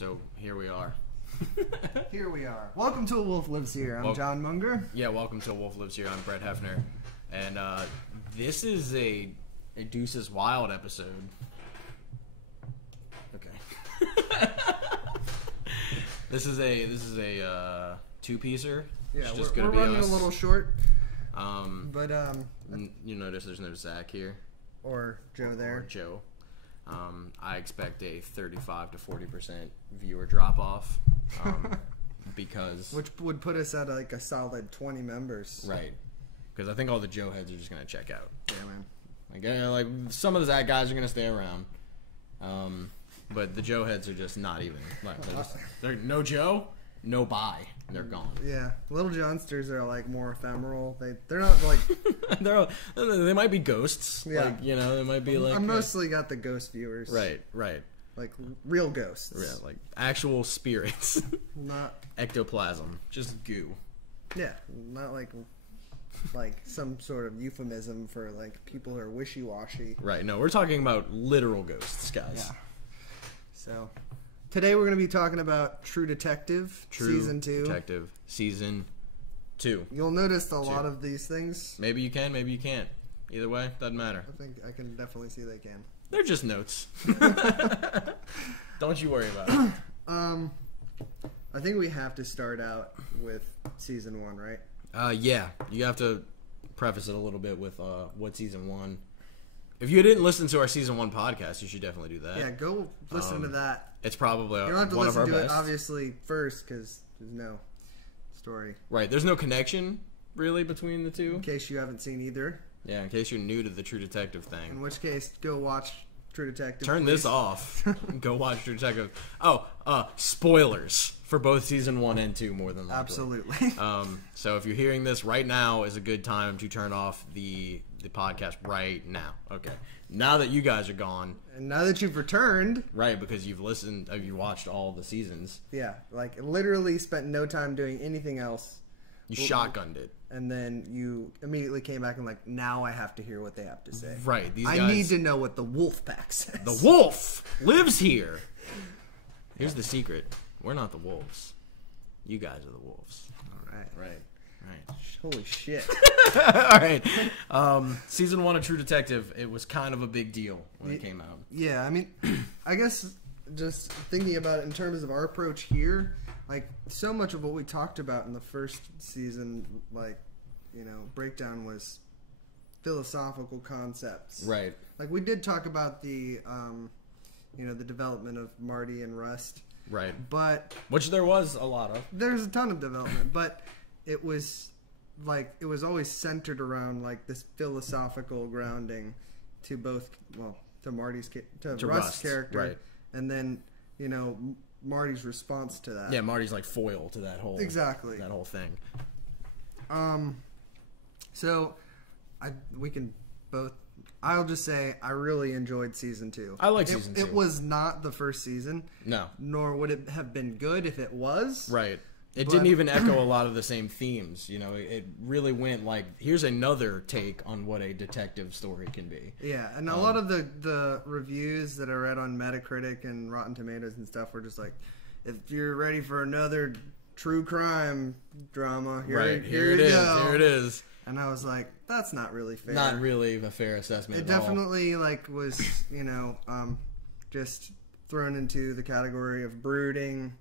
So here we are. Here we are. Welcome to A Wolf Lives Here. I'm John Munger. Yeah, welcome to A Wolf Lives Here. I'm Brett Hefner. And this is a Deuces Wild episode. Okay. This is a two-piecer. Yeah, just we're running a little short. But you notice there's no Zach here. Or Joe there. Or Joe. I expect a 35 to 40% viewer drop off, because which would put us at like a solid 20 members. Right, because I think all the Joe heads are just gonna check out. Yeah, Like, man. like some of the Zach guys are gonna stay around, but the Joe heads are just not even. Like, they're no Joe, no bye. They're gone. Yeah, Little Johnsters are like more ephemeral. They're not like they might be ghosts. Yeah, like, you know, they might be like. I mostly got the ghost viewers. Right. Like real ghosts. Yeah, like actual spirits. Not ectoplasm, just goo. Yeah, not like some sort of euphemism for like people who are wishy-washy. Right. No, we're talking about literal ghosts, guys. Yeah. So. Today we're going to be talking about True Detective, Season 2. Detective, Season 2. You'll notice a lot of these things. Maybe you can, maybe you can't. Either way, doesn't matter. I think I can definitely see they can. They're just notes. Don't you worry about it. I think we have to start out with Season 1, right? Yeah. You have to preface it a little bit with what Season 1... If you didn't listen to our Season 1 podcast, you should definitely do that. Yeah, go listen to that. It's probably you don't have to one of our listen to best. it, obviously, first, because there's no story. Right, there's no connection, really, between the two. In case you haven't seen either. Yeah, in case you're new to the True Detective thing. In which case, go watch True Detective. Turn this off. Go watch True Detective. Oh, spoilers for both Season 1 and 2, more than likely. Absolutely. So if you're hearing this right now is a good time to turn off the podcast right now. Okay. Now that you guys are gone. And now that you've returned. Right, because you've listened, you watched all the seasons. Yeah, like literally spent no time doing anything else. You shotgunned it. And then you immediately came back and like, now I have to hear what they have to say. Right. These guys, I need to know what the wolf pack says. The wolf lives here. Here's the secret. We're not the wolves. You guys are the wolves. All right. Right. Holy shit. All right. Season 1 of True Detective, it was kind of a big deal when it came out. Yeah, I mean, I guess just thinking about it in terms of our approach here, like so much of what we talked about in the first season, like, you know, breakdown was philosophical concepts. Right. Like we did talk about the, you know, the development of Marty and Rust. Right. But which there was a lot of. There's a ton of development, but it was like it was always centered around like this philosophical grounding to both, well, to Marty's to Rust's character, right, and then, you know, Marty's response to that. Yeah, Marty's like foil to that whole that whole thing. So we can both. I'll just say I really enjoyed Season 2. I like Season 2. It was not the first season. No. Nor would it have been good if it was. Right. It didn't even echo a lot of the same themes. You know, it really went like, here's another take on what a detective story can be. Yeah, and a lot of the reviews that I read on Metacritic and Rotten Tomatoes and stuff were just like, if you're ready for another true crime drama, here it is. Here it is. And I was like, that's not really fair. Not really a fair assessment. It definitely like was, you know, just thrown into the category of brooding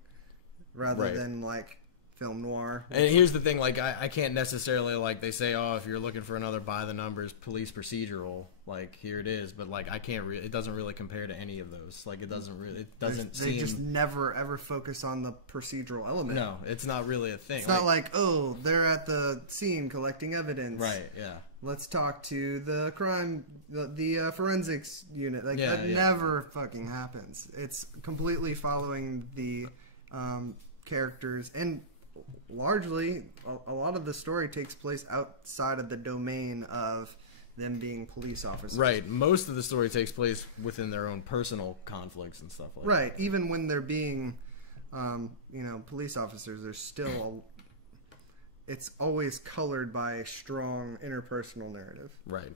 rather than like film noir. And here's the thing, like I can't necessarily, like they say, oh, if you're looking for another by the numbers police procedural, like here it is, but like I can't it doesn't really compare to any of those. Like it doesn't they just never ever focus on the procedural element. No, it's not really a thing. It's not like, oh, they're at the scene collecting evidence. Right, yeah. Let's talk to the the forensics unit. Like that never fucking happens. It's completely following the characters, and largely a lot of the story takes place outside of the domain of them being police officers. Right. Most of the story takes place within their own personal conflicts and stuff like that. Right. Even when they're being, you know, police officers, there's still it's always colored by a strong interpersonal narrative. Right.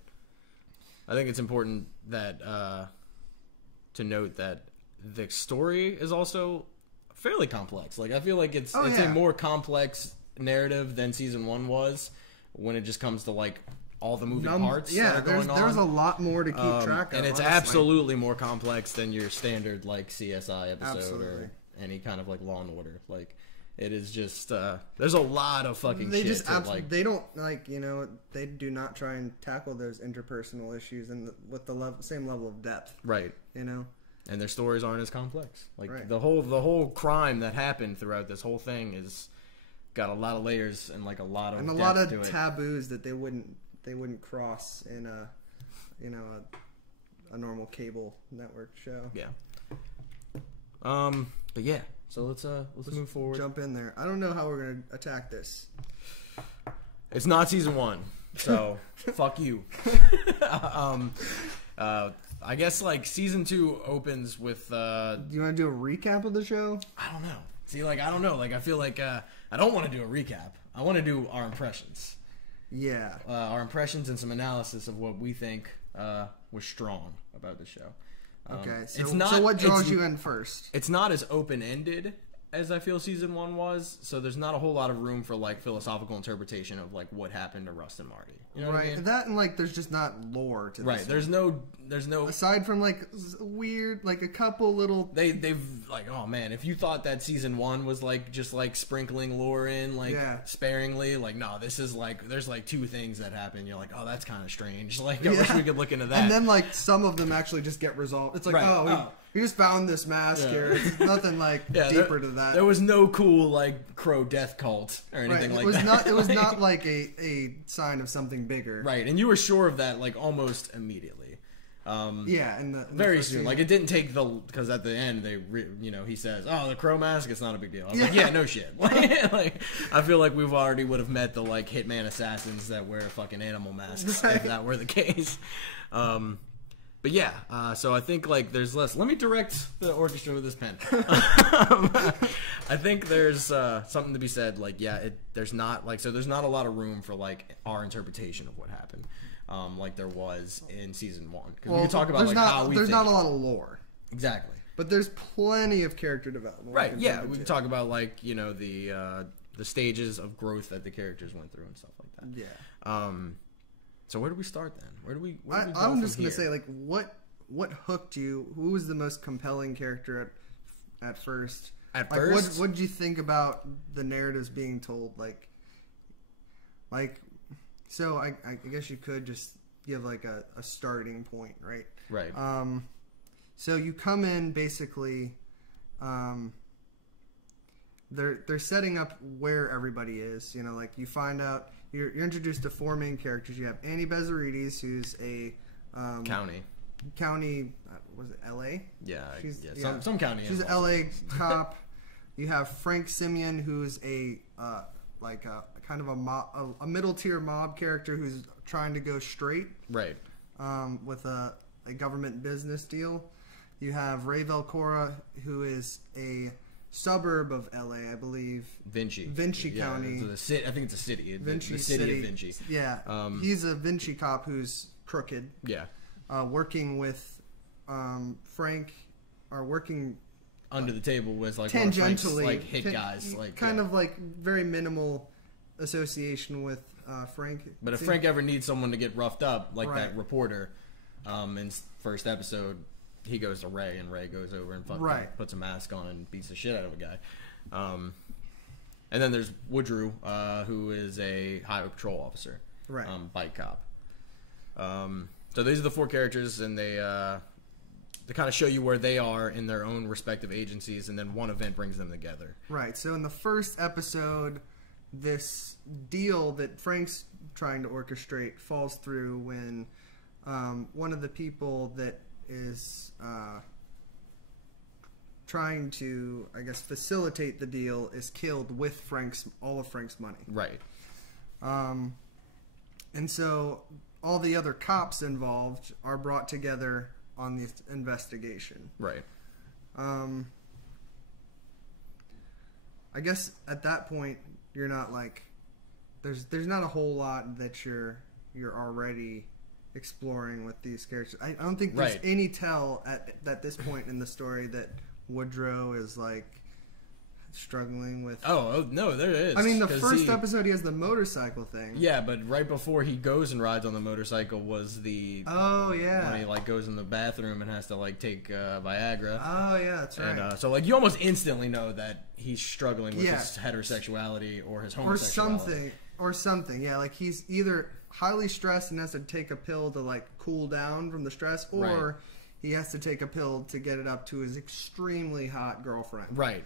I think it's important that to note that the story is also fairly complex. Like I feel like it's Oh, it's yeah. a more complex narrative than season 1 was when it just comes to like all the moving parts Yeah, that are going on. there's a lot more to keep track of. And it's honestly. absolutely more complex than your standard like CSI episode Absolutely. or any kind of like Law and Order. Like it is just there's a lot of fucking They shit. just to, like, they don't like, you know, they do not try and tackle those interpersonal issues with the same level of depth. right. You know. And their stories aren't as complex. Like Right. the whole crime that happened throughout this whole thing is got a lot of layers and like a lot of And a depth lot to of it. taboos that they wouldn't cross in a normal cable network show. Yeah. But yeah. So let's move forward. Jump in there. I don't know how we're gonna attack this. It's not season 1, so fuck you. I guess like season 2 opens with. Do you want to do a recap of the show? I don't know. See, like I don't know. Like I feel like I don't want to do a recap. I want to do our impressions. Yeah. Our impressions and some analysis of what we think was strong about the show. Okay. So, it's not, so what draws you in first? It's not as open-ended as I feel season 1 was, so there's not a whole lot of room for like philosophical interpretation of like what happened to Rust and Marty. You know what I mean? That and like there's just not lore to this. Right. There's no aside from like weird, like a couple little. They've like, oh man, if you thought that season 1 was like just like sprinkling lore in like sparingly, like no, this is like there's like 2 things that happen. You're like, oh, that's kind of strange. Like I wish we could look into that. And then like some of them actually just get resolved. It's like we just found this mask here. It's nothing like deeper to that. There was no cool like crow death cult or anything like that. It was not like a sign of something bigger. Right, and you were sure of that like almost immediately. In very first soon. season. Like it didn't take because at the end he says, "Oh, the crow mask, it's not a big deal." I was like, "Yeah, no shit." Like I feel like we've already would have met the like hitman assassins that wear fucking animal masks if that were the case. But yeah, so I think like there's less. Let me direct the orchestra with this pen. I think there's something to be said. Like there's not a lot of room for like our interpretation of what happened. Like there was in season 1. Because we can talk about like how we there's think. not a lot of lore. Exactly. But there's plenty of character development. Right. Yeah. We can talk about like the stages of growth that the characters went through and stuff like that. Yeah. So where do we start then? Where do we? I'm just gonna say like what hooked you? Who was the most compelling character at first? At like, first, what did you think about the narratives being told? Like, so I guess you could just give like a starting point, right? Right. So you come in basically. They're setting up where everybody is. You know, like you find out you're introduced to 4 main characters. You have Annie Bezarides, who's a county. Was it L.A.? Yeah, some county. She's an L.A. cop. You have Frank Simeon, who's a kind of a middle tier mob character who's trying to go straight. Right. With a government business deal. You have Ray Velcora, who is a suburb of LA, I believe. Vinci County. I think it's a city. The city of Vinci. Yeah. He's a Vinci cop who's crooked. Yeah. Working with Frank, or working under the table with like tangentially, like hit guys, like kind of like very minimal association with Frank. But if Frank ever needs someone to get roughed up, like that reporter, in first episode, he goes to Ray, and Ray goes over and puts a mask on and beats the shit out of a guy. And then there's Woodrow, who is a highway patrol officer, bike cop. So these are the 4 characters, and they kind of show you where they are in their own respective agencies, and then one event brings them together. Right. So in the first episode, this deal that Frank's trying to orchestrate falls through when one of the people that is trying to, I guess, facilitate the deal is killed with all of Frank's money. Right. And so all the other cops involved are brought together on this investigation. Right. I guess at that point you're not like there's not a whole lot that you're already exploring with these characters. I don't think there's any tell at this point in the story that Woodrow is like struggling with. Oh no, there is. I mean, the first episode he has the motorcycle thing. Yeah, but right before he goes and rides on the motorcycle was the. Oh yeah. When he like goes in the bathroom and has to like take Viagra. Oh yeah, that's right. And so like you almost instantly know that he's struggling with his heterosexuality or his homosexuality. Or something. Yeah, like he's either highly stressed and has to take a pill to like cool down from the stress, or he has to take a pill to get it up to his extremely hot girlfriend. Right.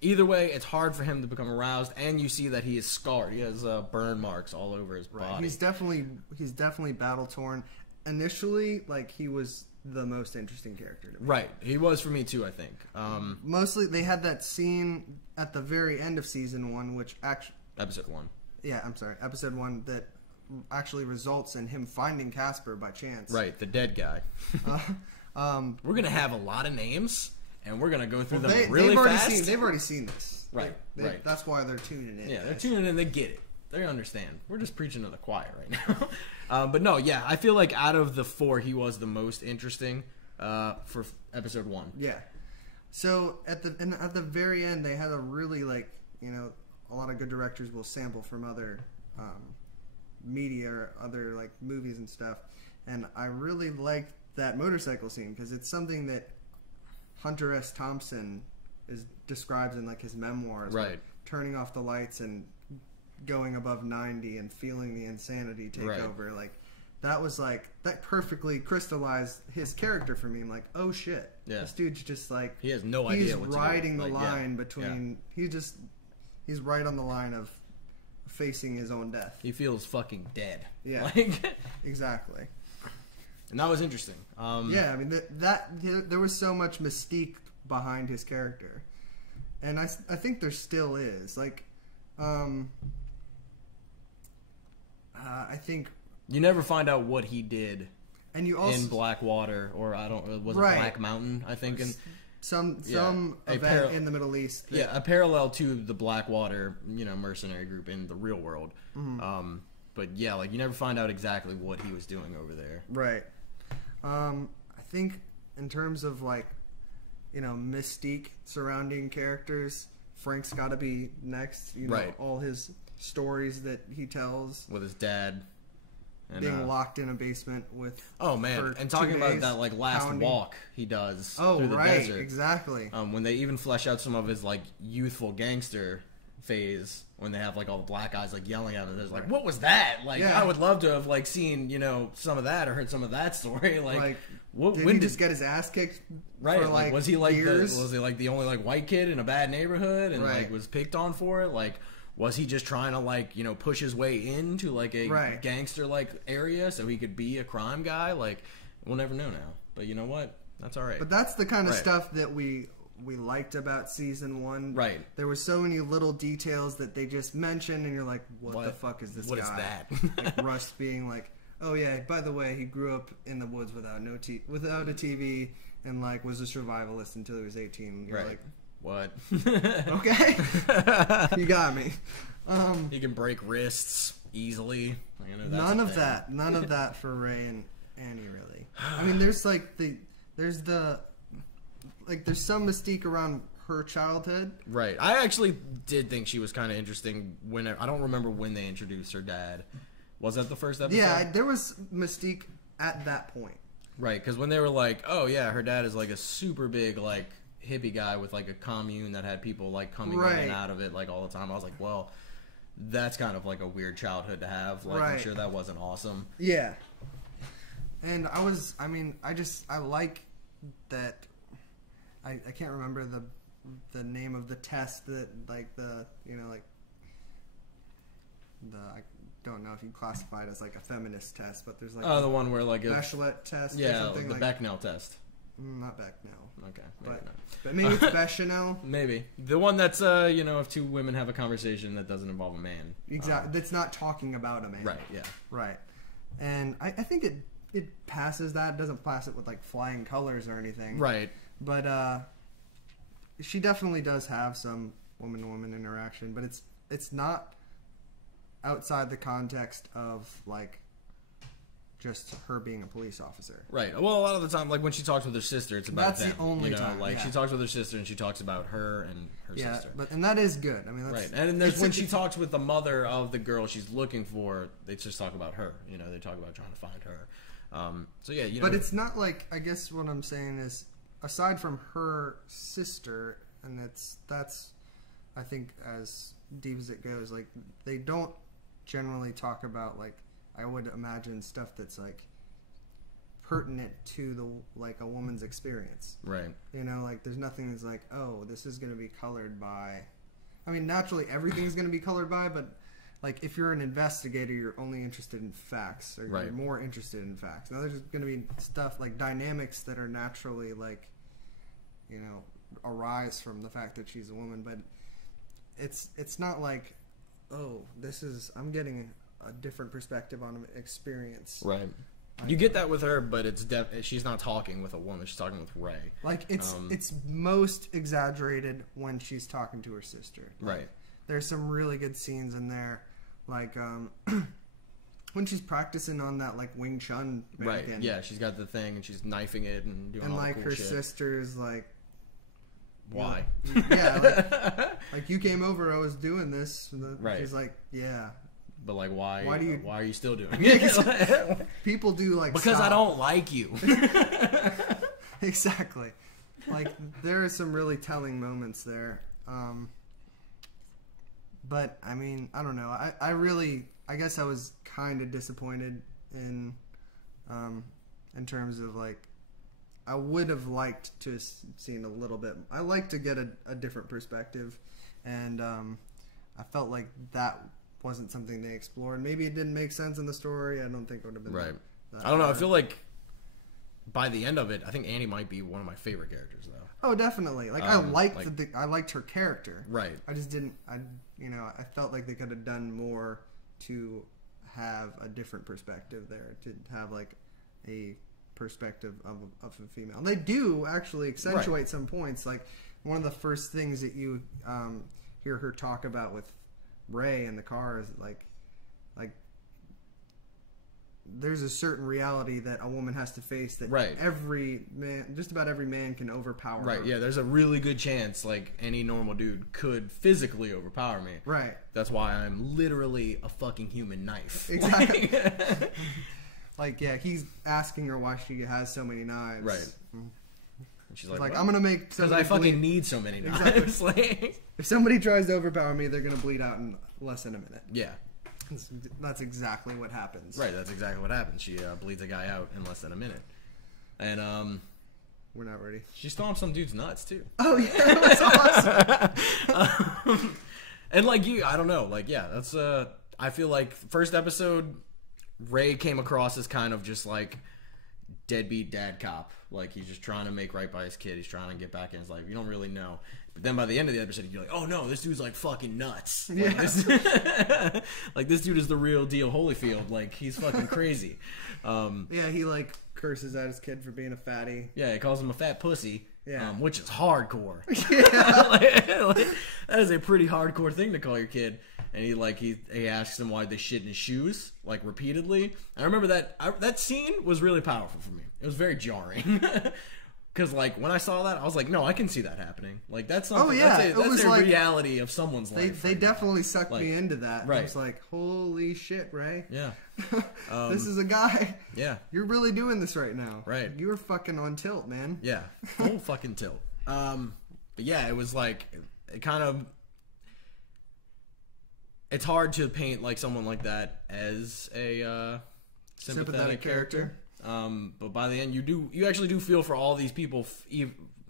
Either way, it's hard for him to become aroused, and you see that he is scarred. He has burn marks all over his body. He's definitely battle torn. Initially, like he was the most interesting character to me. Right, he was for me too. I think. Mostly, they had that scene at the very end of season 1, which actually episode 1. Yeah, I'm sorry, episode 1 that actually results in him finding Casper by chance. Right, the dead guy. We're gonna have a lot of names. And we're going to go through them really fast. They've already seen this. Right, right. That's why they're tuning in. Yeah, they're tuning in. They get it. They understand. We're just preaching to the choir right now. But no, yeah, I feel like out of the 4, he was the most interesting for episode 1. Yeah. So at the very end, they had a really like, you know, a lot of good directors will sample from other media or other like movies and stuff. And I really liked that motorcycle scene because it's something that Hunter S. Thompson describes in like his memoirs, right? Like turning off the lights and going above 90 and feeling the insanity take over. Like that was like that perfectly crystallized his character for me. I'm like, oh shit, this dude's just like he has no idea. He's riding the line between. He's right on the line of facing his own death. He feels fucking dead. Yeah, like exactly. And that was interesting. Yeah, I mean there was so much mystique behind his character, and I think there still is. Like, I think you never find out what he did, and you also in Blackwater or it Black Mountain? I think in some event in the Middle East. A parallel to the Blackwater, mercenary group in the real world. Mm-hmm. But yeah, like you never find out exactly what he was doing over there. Right. I think in terms of like, mystique surrounding characters, Frank's got to be next. All his stories that he tells with his dad, and, being locked in a basement with. Oh man! And talking about that like last walk he does. Oh through the desert. Exactly. When they even flesh out some of his like youthful gangster phase, when they have like all the black guys like yelling at him, there's like, what was that? Like, I would love to have like seen some of that or heard some of that story. Like did he just get his ass kicked? Right? For, like, was he like years? Was he like the only like white kid in a bad neighborhood and like was picked on for it? Like, was he just trying to like push his way into like a gangster like area so he could be a crime guy? Like, we'll never know now. But you know what? That's all right. But that's the kind of stuff that we liked about season 1. Right. There were so many little details that they just mentioned, and you're like, what the fuck is this guy? What is that? Like Rust being like, oh yeah, by the way, he grew up in the woods without a TV, and like was a survivalist until he was 18. You're like, what? Okay. You got me. He can break wrists easily. None of that for Ray and Annie, really. I mean, there's some mystique around her childhood. Right. I actually did think she was kind of interesting I don't remember when they introduced her dad. Was that the first episode? Yeah, there was mystique at that point. Right, because when they were like, oh yeah, her dad is like a super big like hippie guy with like a commune that had people like coming in and out of it like all the time. I was like, well, that's kind of like a weird childhood to have. Like, I'm sure that wasn't awesome. Yeah. And I like that. I can't remember the name of the test that I don't know if you classify it as like a feminist test, but there's like the one where like a Bachelet test, or something the like Bechdel test. Not Bechdel. Okay, maybe not. But maybe it's Bechdel. Maybe the one that's if two women have a conversation that doesn't involve a man. Exactly, that's not talking about a man. Right. Yeah. Right. And I think it passes that. It doesn't pass it with like flying colors or anything. Right. But she definitely does have some woman-to-woman interaction, but it's not outside the context of like just her being a police officer. Right. Well, a lot of the time, like when she talks with her sister, it's about That's them. the only time. Like yeah. she talks with her sister and she talks about her and her sister. And that is good. I mean, that's, right. And then there's when she talks with the mother of the girl she's looking for, they just talk about her. You know, they talk about trying to find her. So yeah, you know. But it's not like, I guess what I'm saying is, aside from her sister, and that's I think as deep as it goes, like they don't generally talk about, like, I would imagine stuff that's like pertinent to the, like, a woman's experience. Right. You know, like there's nothing that's like, oh, this is going to be colored by, I mean, naturally everything's going to be colored by, but like if you're an investigator, you're only interested in facts, or you're more interested in facts. Now there's going to be stuff like dynamics that are naturally, like, you know, arise from the fact that she's a woman, but it's not like, oh, this is, I'm getting a different perspective on an experience. Right. You get that with her, but it's she's not talking with a woman. She's talking with Ray. Like it's most exaggerated when she's talking to her sister. Like, right. There's some really good scenes in there, like when she's practicing on that, like, Wing Chun mannequin. Right. Yeah, she's got the thing and she's knifing it and doing all like the cool her shit. sister's like, why? Yeah, like you came over, I was doing this. Right. She's like, yeah. But like, why? Why are you still doing it? People do, like, because stop. I don't like you. Exactly. Like there are some really telling moments there. But I mean, I don't know. I guess I was kind of disappointed in terms of, like, I would have liked to have seen a little bit. I like to get a different perspective, and I felt like that wasn't something they explored. Maybe it didn't make sense in the story. I don't think it would have been right. that I don't know. hard. I feel like by the end of it, I think Annie might be one of my favorite characters, though. Oh, definitely. Like I liked her character. Right. I just didn't. I felt like they could have done more to have a different perspective there. To have, like, a perspective of a female. And they do actually accentuate some points. Like one of the first things that you hear her talk about with Ray in the car is like there's a certain reality that a woman has to face that every man, just about every man, can overpower her. Yeah, there's a really good chance, like, any normal dude could physically overpower me. Right. That's why I'm literally a fucking human knife. Exactly. Like, yeah, he's asking her why she has so many knives. Right. And she's like, well, I'm going to make... Because I fucking need so many knives. Exactly. If somebody tries to overpower me, they're going to bleed out in less than a minute. Yeah. That's exactly what happens. Right, that's exactly what happens. She bleeds a guy out in less than a minute. And, we're not ready. She stomped some dude's nuts, too. Oh, yeah, that was awesome. And, like, I don't know. Like, yeah, that's, I feel like first episode, Ray came across as kind of just, like, deadbeat dad cop. Like, he's just trying to make right by his kid. He's trying to get back in his life. You don't really know. But then by the end of the episode, you're like, oh, no, this dude's, like, fucking nuts. Like, Yeah. this dude is the real deal Holyfield. Like, he's fucking crazy. Yeah, he, like, curses at his kid for being a fatty. Yeah, he calls him a fat pussy. Yeah. Which is hardcore. Yeah. like, that is a pretty hardcore thing to call your kid. And he asks him why they shit in his shoes, like, repeatedly. I remember that scene was really powerful for me. It was very jarring. Because, like, when I saw that, I was like, no, I can see that happening. Like, that's something. Oh, yeah. That's a like, reality of someone's life. They definitely sucked me into that. Right. I was like, holy shit, Ray. Yeah. This is a guy. Yeah. You're really doing this right now. Right. You're fucking on tilt, man. Yeah. Full fucking tilt. But yeah, it was like, it kind of... It's hard to paint, like, someone like that as a sympathetic character. But by the end, you actually do feel for all these people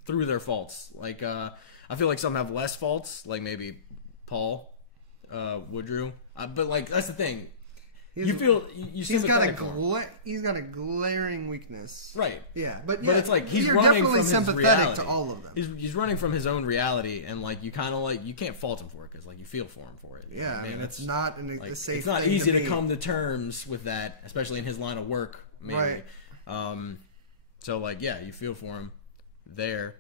through their faults. Like, I feel like some have less faults, like maybe Paul Woodrow. But, like, that's the thing. He's got a glaring weakness. Right. Yeah, but it's like he's you're running definitely from his sympathetic reality. to all of them. He's running from his own reality, and, like, you kind of, like, you can't fault him for it because, like, you feel for him for it. Yeah, like, man, I mean, it's not a safe. It's not thing easy to come to terms with that, especially in his line of work. Maybe. Right. So, like, yeah, you feel for him there.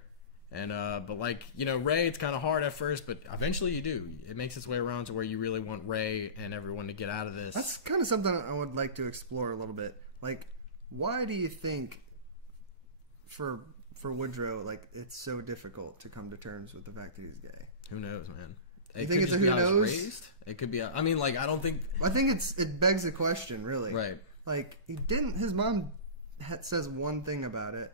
And, but, like, you know, Ray, it's kind of hard at first, but eventually you do. It makes its way around to where you really want Ray and everyone to get out of this. That's kind of something I would like to explore a little bit. Like, why do you think for Woodrow, like, it's so difficult to come to terms with the fact that he's gay? Who knows, man? You think it's a who knows? It could be. I mean, like, I don't think. I think it begs a question, really. Right. Like, he didn't. His mom says one thing about it,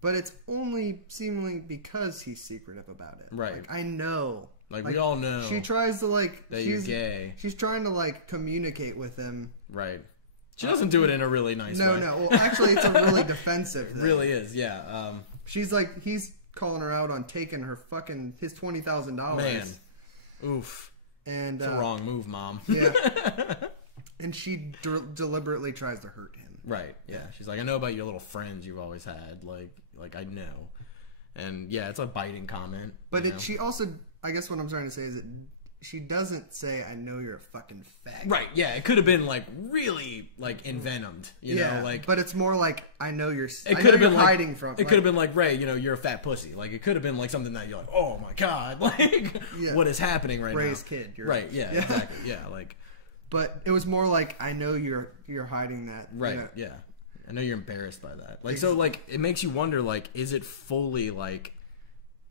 but it's only seemingly because he's secretive about it. Right. Like, I know. Like we all know. She tries to that you're gay. She's trying to communicate with him. Right. She doesn't do it in a really nice way. No. Well, actually, it's a really defensive thing. It really is. Yeah. She's like, he's calling her out on taking her his $20,000. Man. Oof. And it's a wrong move, Mom. Yeah. And she deliberately tries to hurt him. Right. Yeah. She's like, I know about your little friends you've always had. Like I know. And yeah, it's a biting comment. But she also, I guess what I'm trying to say is that she doesn't say, I know you're a fucking fag. Right. Yeah. It could have been really envenomed. You know. But it's more like, I know you're. It could have been hiding from. It could have been like, Ray, you're a fat pussy. Like it could have been like something that you're like, oh my god, like what is happening right Ray's now? Ray's kid. Right. Yeah. Exactly. Yeah. Like. But it was more like, I know you're hiding that. Right. You know? Yeah. I know you're embarrassed by that. Like so, it makes you wonder. Like, is it fully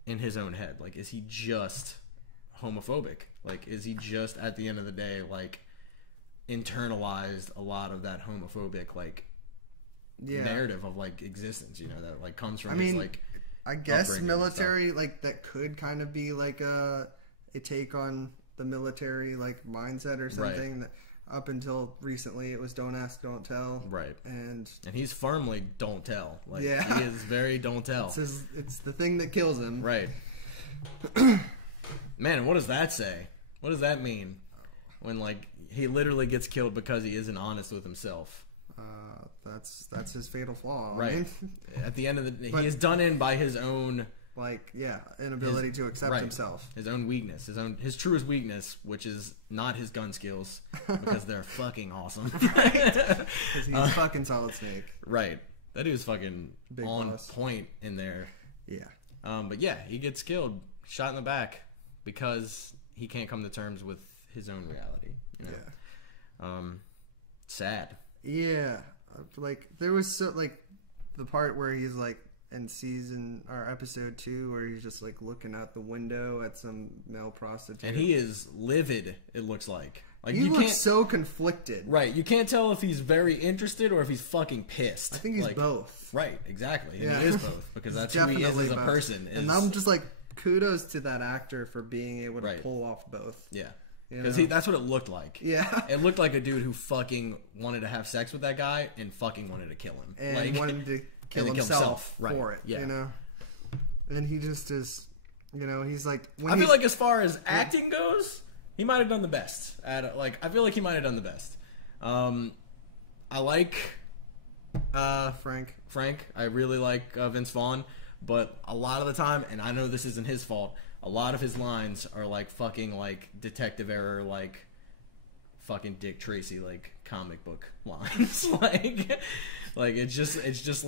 in his own head? Like, is he just homophobic? Like, is he just at the end of the day internalized a lot of that homophobic narrative of existence? That comes from his I guess military that could kind of be a take on the military mindset or something. Right. That up until recently it was don't ask, don't tell. Right. And he's firmly don't tell. He is very don't tell. It's the thing that kills him. Right. Man, what does that say? What does that mean? When he literally gets killed because he isn't honest with himself. That's his fatal flaw. Right. I mean, at the end of the day, he is done in by his own inability to accept himself. His own weakness, his truest weakness, which is not his gun skills, because they're fucking awesome. Because he's fucking Solid Snake. Right. That dude's fucking big on boss. Point in there. Yeah. But yeah, he gets killed, shot in the back, because he can't come to terms with his own reality. Yeah. Sad. Yeah. There was the part where he's in season or episode 2 where he's just looking out the window at some male prostitute, and he is livid. It looks like he looks so conflicted. Right, you can't tell if he's very interested or if he's fucking pissed. I think he's both. Right, exactly. Yeah. And he is both because that's who he is as a person. And I'm just kudos to that actor for being able to pull off both. Yeah. Because that's what it looked like. Yeah. It looked like a dude who fucking wanted to have sex with that guy and fucking wanted to kill him. And wanted to kill himself for it. Yeah. And he just is, he's I feel like as far as acting goes, he might have done the best. I feel like he might have done the best. I like Frank. I really like Vince Vaughn. But a lot of the time, and I know this isn't his fault, a lot of his lines are fucking detective error, fucking Dick Tracy comic book lines. It's just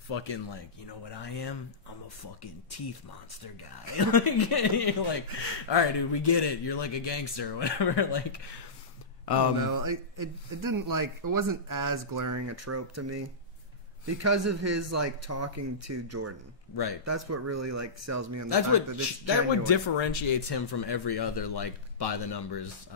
fucking you know what I am? I'm a fucking teeth monster guy. You're all right, dude, we get it. You're a gangster or whatever. No, it didn't it wasn't as glaring a trope to me because of his talking to Jordan. Right. That's what really sells me on the fact that it's that what differentiates him from every other by the numbers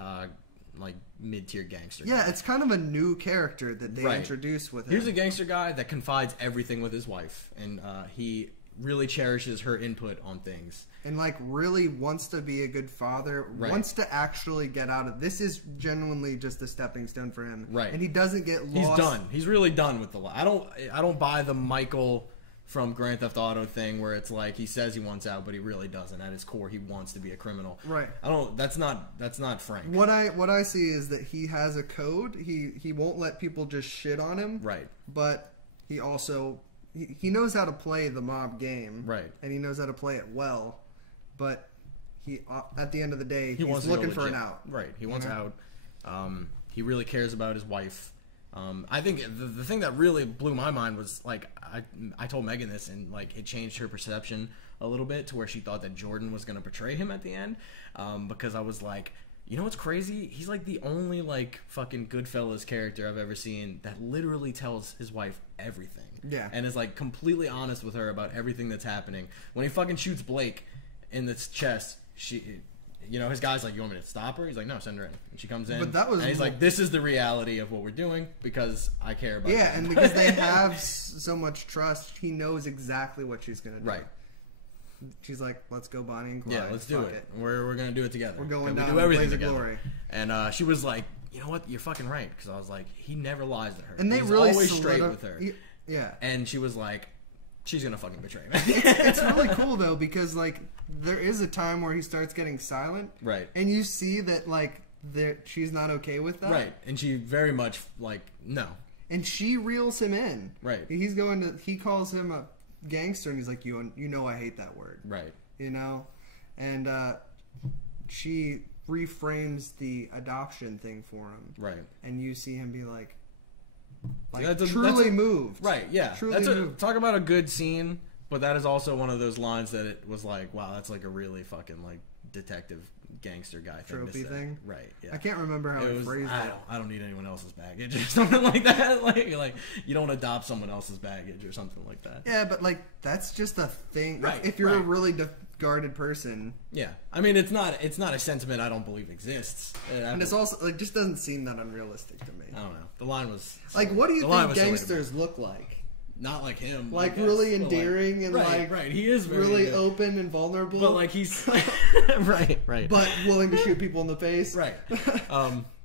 mid-tier gangster. Yeah, guy. It's kind of a new character that they introduce with him. Here's a gangster guy that confides everything with his wife, and he really cherishes her input on things. And really wants to be a good father, wants to actually get out of this. Is genuinely just a stepping stone for him. Right. And he doesn't get lost. He's done. He's really done with the life. I don't buy the Michael from Grand Theft Auto thing where it's he says he wants out, but he really doesn't. At his core, he wants to be a criminal. Right. That's not Frank. What I see is that he has a code. He won't let people just shit on him. Right. But he also he knows how to play the mob game. Right. And he knows how to play it well. But he at the end of the day, he's looking for an out. Right. He wants out. He really cares about his wife. I think the thing that really blew my mind was I told Megan this, and it changed her perception a little bit to where she thought that Jordan was going to betray him at the end, because I was You know what's crazy? He's like the only like fucking Goodfellas character I've ever seen that literally tells his wife everything. Yeah. And is like completely honest with her about everything that's happening. When he fucking shoots Blake in the chest, his guy's like, "You want me to stop her?" He's like, "No, send her in." And she comes in. But that was, and he's like, "This is the reality of what we're doing because I care about." Yeah, and because they have so much trust, he knows exactly what she's gonna do. Right. She's like, "Let's go, Bonnie and Clyde. Yeah, let's do it. We're gonna do it together. We're going down. down. We do everything Blaze of together." Glory. And she was like, "You know what? You're fucking right." Because I was like, he never lies to her. And they He's really always straight with her. Yeah. And she was like, "She's gonna fucking betray me." It's really cool though because like there is a time where he starts getting silent, right? And you see that like she's not okay with that, right? And she very much like no. And she reels him in, right? He calls him a gangster, and he's like, "You know, I hate that word," right? You know, and she reframes the adoption thing for him, right? And you see him be like truly moved, right? Yeah, truly moved. Talk about a good scene, but that is also one of those lines that it was like, wow, that's like a really fucking like detective gangster guy trophy thing, right? Yeah, I can't remember how it phrased it. I don't need anyone else's baggage or something like that. Like you don't adopt someone else's baggage or something like that. Yeah, but like that's just a thing. Right, if you're a really guarded person. Yeah, I mean it's not a sentiment I don't believe exists. And it's also like just doesn't seem that unrealistic to me. I don't know. The line was like, what do you think gangsters look like? Not like him. Like really endearing and right. He is very really open and vulnerable. But like he's right. But willing to shoot people in the face. Right.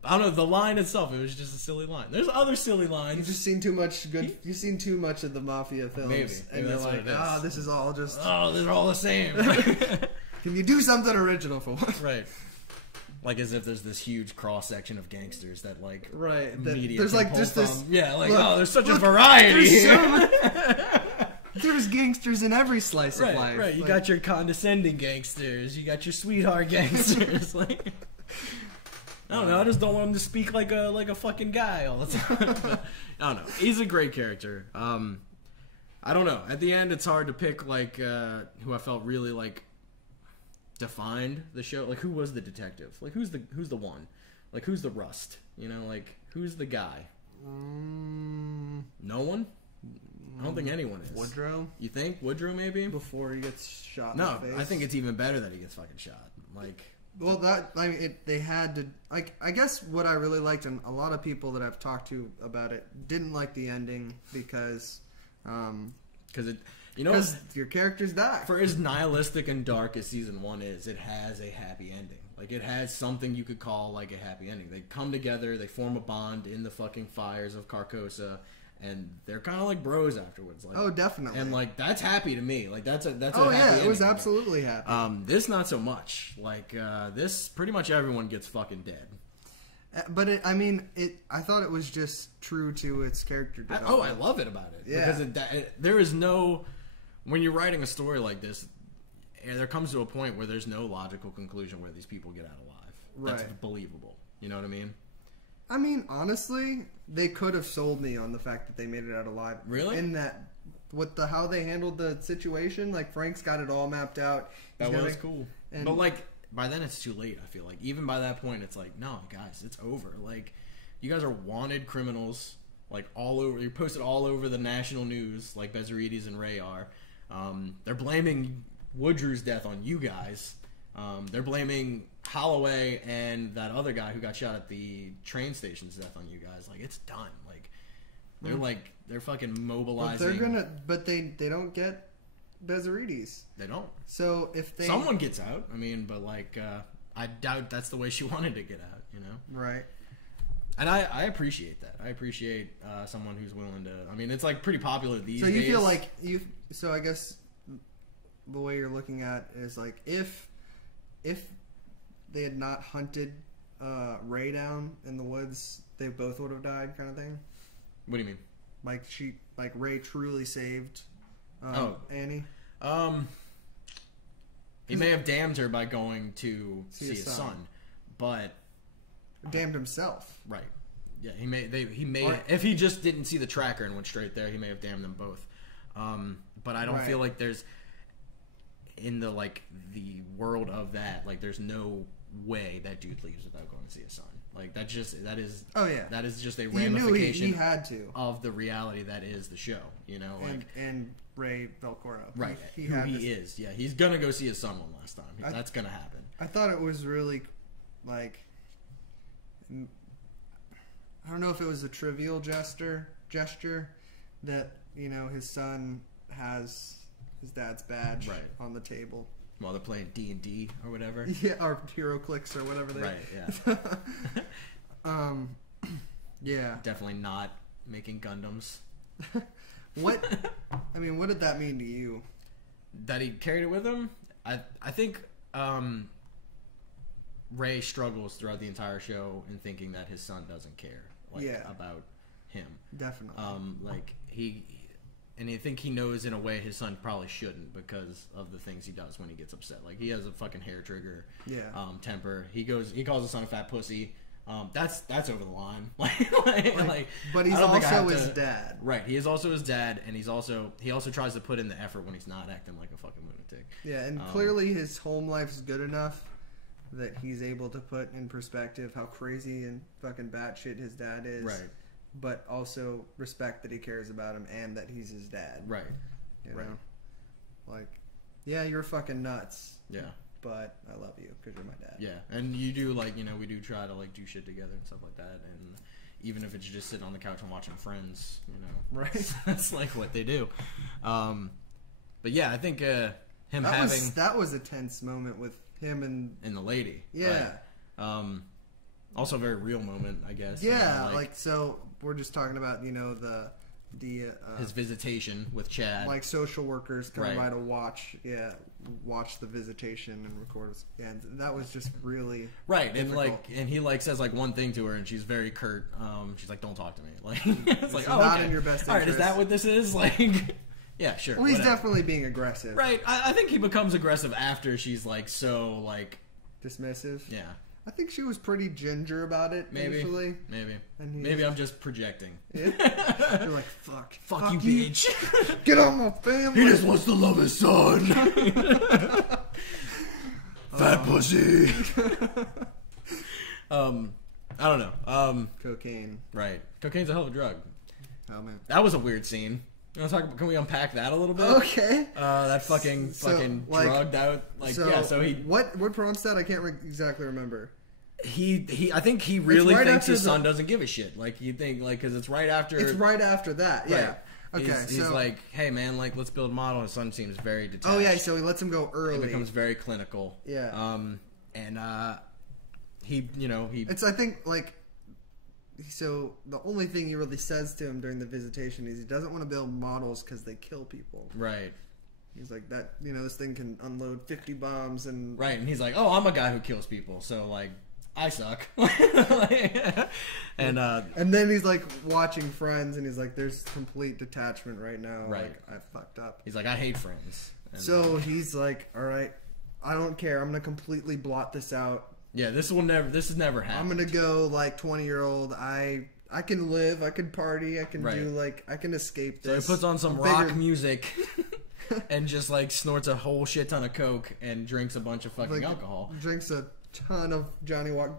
I don't know, the line itself, it was just a silly line. There's other silly lines. You've just seen too much you've seen too much of the mafia films. Maybe and you're like, this is all just they're all the same. Can you do something original for once? Right. Like as if there's this huge cross section of gangsters that like media there's like just from. this there's such a variety here. There's gangsters in every slice of life. Right, you got your condescending gangsters, you got your sweetheart gangsters. Like I don't know, I just don't want him to speak like a fucking guy all the time. But, I don't know. He's a great character. I don't know. At the end it's hard to pick like who I felt really like defined the show. Like who was the detective? Like who's the one? Like who's the Rust? You know, like who's the guy? No one? I don't think anyone is. Woodrow? You think? Woodrow maybe? Before he gets shot in the face? I think it's even better that he gets fucking shot. Like well, they had to like. I guess what I really liked, and a lot of people that I've talked to about it didn't like the ending because your characters die. For as nihilistic and dark as season 1 is, it has a happy ending. Like it has something you could call like a happy ending. They come together, they form a bond in the fucking fires of Carcosa, and they're kind of like bros afterwards. Like, oh, definitely. And like that's happy to me. Like that's a oh happy yeah, ending. It was absolutely happy. This not so much. Like this, pretty much everyone gets fucking dead. But I thought it was just true to its character development. I love it about it. Yeah. Because there is no, when you're writing a story like this, there comes to a point where there's no logical conclusion where these people get out alive. Right. That's believable. You know what I mean? I mean, honestly, they could have sold me on the fact that they made it out alive. Really? In that, with how they handled the situation, like Frank's got it all mapped out. That was cool. But like, by then it's too late, I feel like. Even by that point, it's like, no, guys, it's over. Like, you guys are wanted criminals, like, all over. You're posted all over the national news, like Bezarides and Ray are. They're blaming Woodrew's death on you guys. They're blaming Holloway and that other guy who got shot at the train station's death on you guys. Like, it's done. Like, they're fucking mobilizing. But they don't get Bezarides. They don't. So if someone gets out, I mean, but like, I doubt that's the way she wanted to get out, you know? Right. And I appreciate that. I appreciate someone who's willing to. I mean, it's like pretty popular these days. So you feel like So I guess the way you're looking at is like if they had not hunted Ray down in the woods, they both would have died, kind of thing. What do you mean? Like Ray truly saved Annie. He may have damned her by going to see his son, but damned himself. Right. Yeah, he may if he just didn't see the tracker and went straight there, he may have damned them both. But I don't feel like there's in the world of that, like there's no way that dude leaves without going to see his son. Like that is oh yeah, that is just a you ramification knew he had to of the reality that is the show, you know, like and Ray Belcorno, right, he is, yeah, he's gonna go see his son one last time. That's gonna happen. I thought it was really like, I don't know if it was a trivial gesture that, you know, his son has his dad's badge on the table while they're playing D&D or whatever. Yeah, or Hero Clicks or whatever they. Right. Yeah. Yeah. Definitely not making Gundams. What did that mean to you? That he carried it with him? I think Ray struggles throughout the entire show in thinking that his son doesn't care about him. Definitely. And I think he knows in a way his son probably shouldn't because of the things he does when he gets upset. Like he has a fucking hair trigger, temper. He calls his son a fat pussy. That's over the line. But he's also his dad. Right. He is also his dad, and he also tries to put in the effort when he's not acting like a fucking lunatic. Yeah, and clearly his home life's good enough that he's able to put in perspective how crazy and fucking batshit his dad is. Right. But also respect that he cares about him and that he's his dad. Right. You know? Like, yeah, you're fucking nuts. Yeah. But I love you because you're my dad. Yeah, and you do, like, you know, we do try to, like, do shit together and stuff like that, and even if it's just sitting on the couch and watching Friends, you know. Right. That's, like, what they do. But, yeah, I think that was a tense moment with him and the lady. Yeah. Right? Also a very real moment, I guess. Yeah, you know, like, so we're just talking about, you know, his visitation with Chad, like social workers coming by to watch the visitation and record. Yeah, and that was just really difficult. and he says like one thing to her, and she's very curt. She's like, "Don't talk to me." Like it's like, not in your best interest. All right, is that what this is? Like, yeah, sure. Well, he's definitely being aggressive, right? I think he becomes aggressive after she's like so like dismissive. Yeah. I think she was pretty ginger about it, initially. Maybe. Maybe I'm just projecting. Yeah. You're like, fuck you, bitch. Get on my family. He just wants to love his son. Fat pussy. I don't know. Cocaine. Right. Cocaine's a hell of a drug. Oh, man. That was a weird scene. You want to talk about, can we unpack that a little bit? Okay. That fucking drugged out. Like, so he... What prompts that? I can't exactly remember. I think he really thinks his son doesn't give a shit. Like, you think, like, because it's right after... It's right after that, yeah. Right. Okay, he's like, hey, man, like, let's build a model. His son seems very detached. Oh, yeah, so he lets him go early. He becomes very clinical. Yeah. He, you know, he... It's, I think, like... So the only thing he really says to him during the visitation is he doesn't want to build models because they kill people. Right. He's like, that, you know, this thing can unload 50 bombs and... Right, and he's like, oh, I'm a guy who kills people, so, like, I suck. And then he's, like, watching Friends, and he's like, there's complete detachment right now. Right. Like, I fucked up. He's like, I hate Friends. And so he's like, all right, I don't care. I'm going to completely blot this out. Yeah, this has never happened. I'm gonna go like 20-year-old. I can live. I can party. I can do like I can escape this. So he puts on some rock music and just like snorts a whole shit ton of coke and drinks a bunch of fucking alcohol. Drinks a ton of Johnny Walker.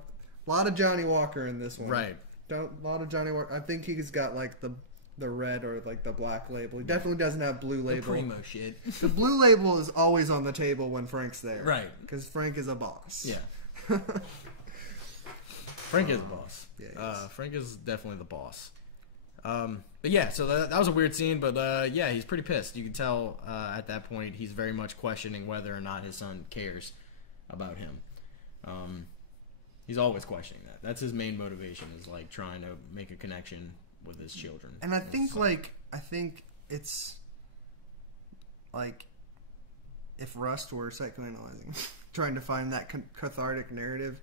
A lot of Johnny Walker in this one. Right. A lot of Johnny Walker. I think he's got like the red or like the black label. He definitely doesn't have blue label. The primo shit. The blue label is always on the table when Frank's there. Right. Because Frank is a boss. Yeah. Frank is the boss. Yeah, Frank is definitely the boss. But yeah, so that was a weird scene, but yeah, he's pretty pissed. You can tell at that point he's very much questioning whether or not his son cares about him. He's always questioning that. That's his main motivation, is like trying to make a connection with his children. And I think it's like if Rust were psychoanalyzing, trying to find that cathartic narrative,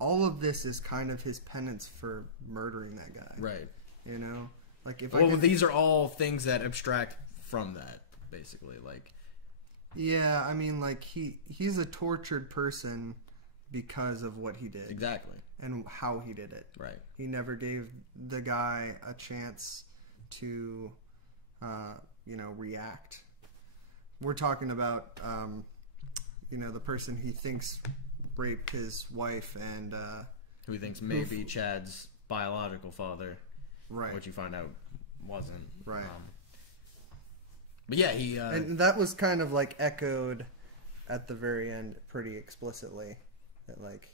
all of this is kind of his penance for murdering that guy. Right. You know? Like if these are all things that abstract from that, basically. Like, yeah, I mean, like he's a tortured person because of what he did. Exactly. And how he did it. Right. He never gave the guy a chance to react. We're talking about the person he thinks raped his wife and who he thinks may be Chad's biological father, right? Which you find out wasn't, right? But yeah, he and that was kind of like echoed at the very end pretty explicitly that like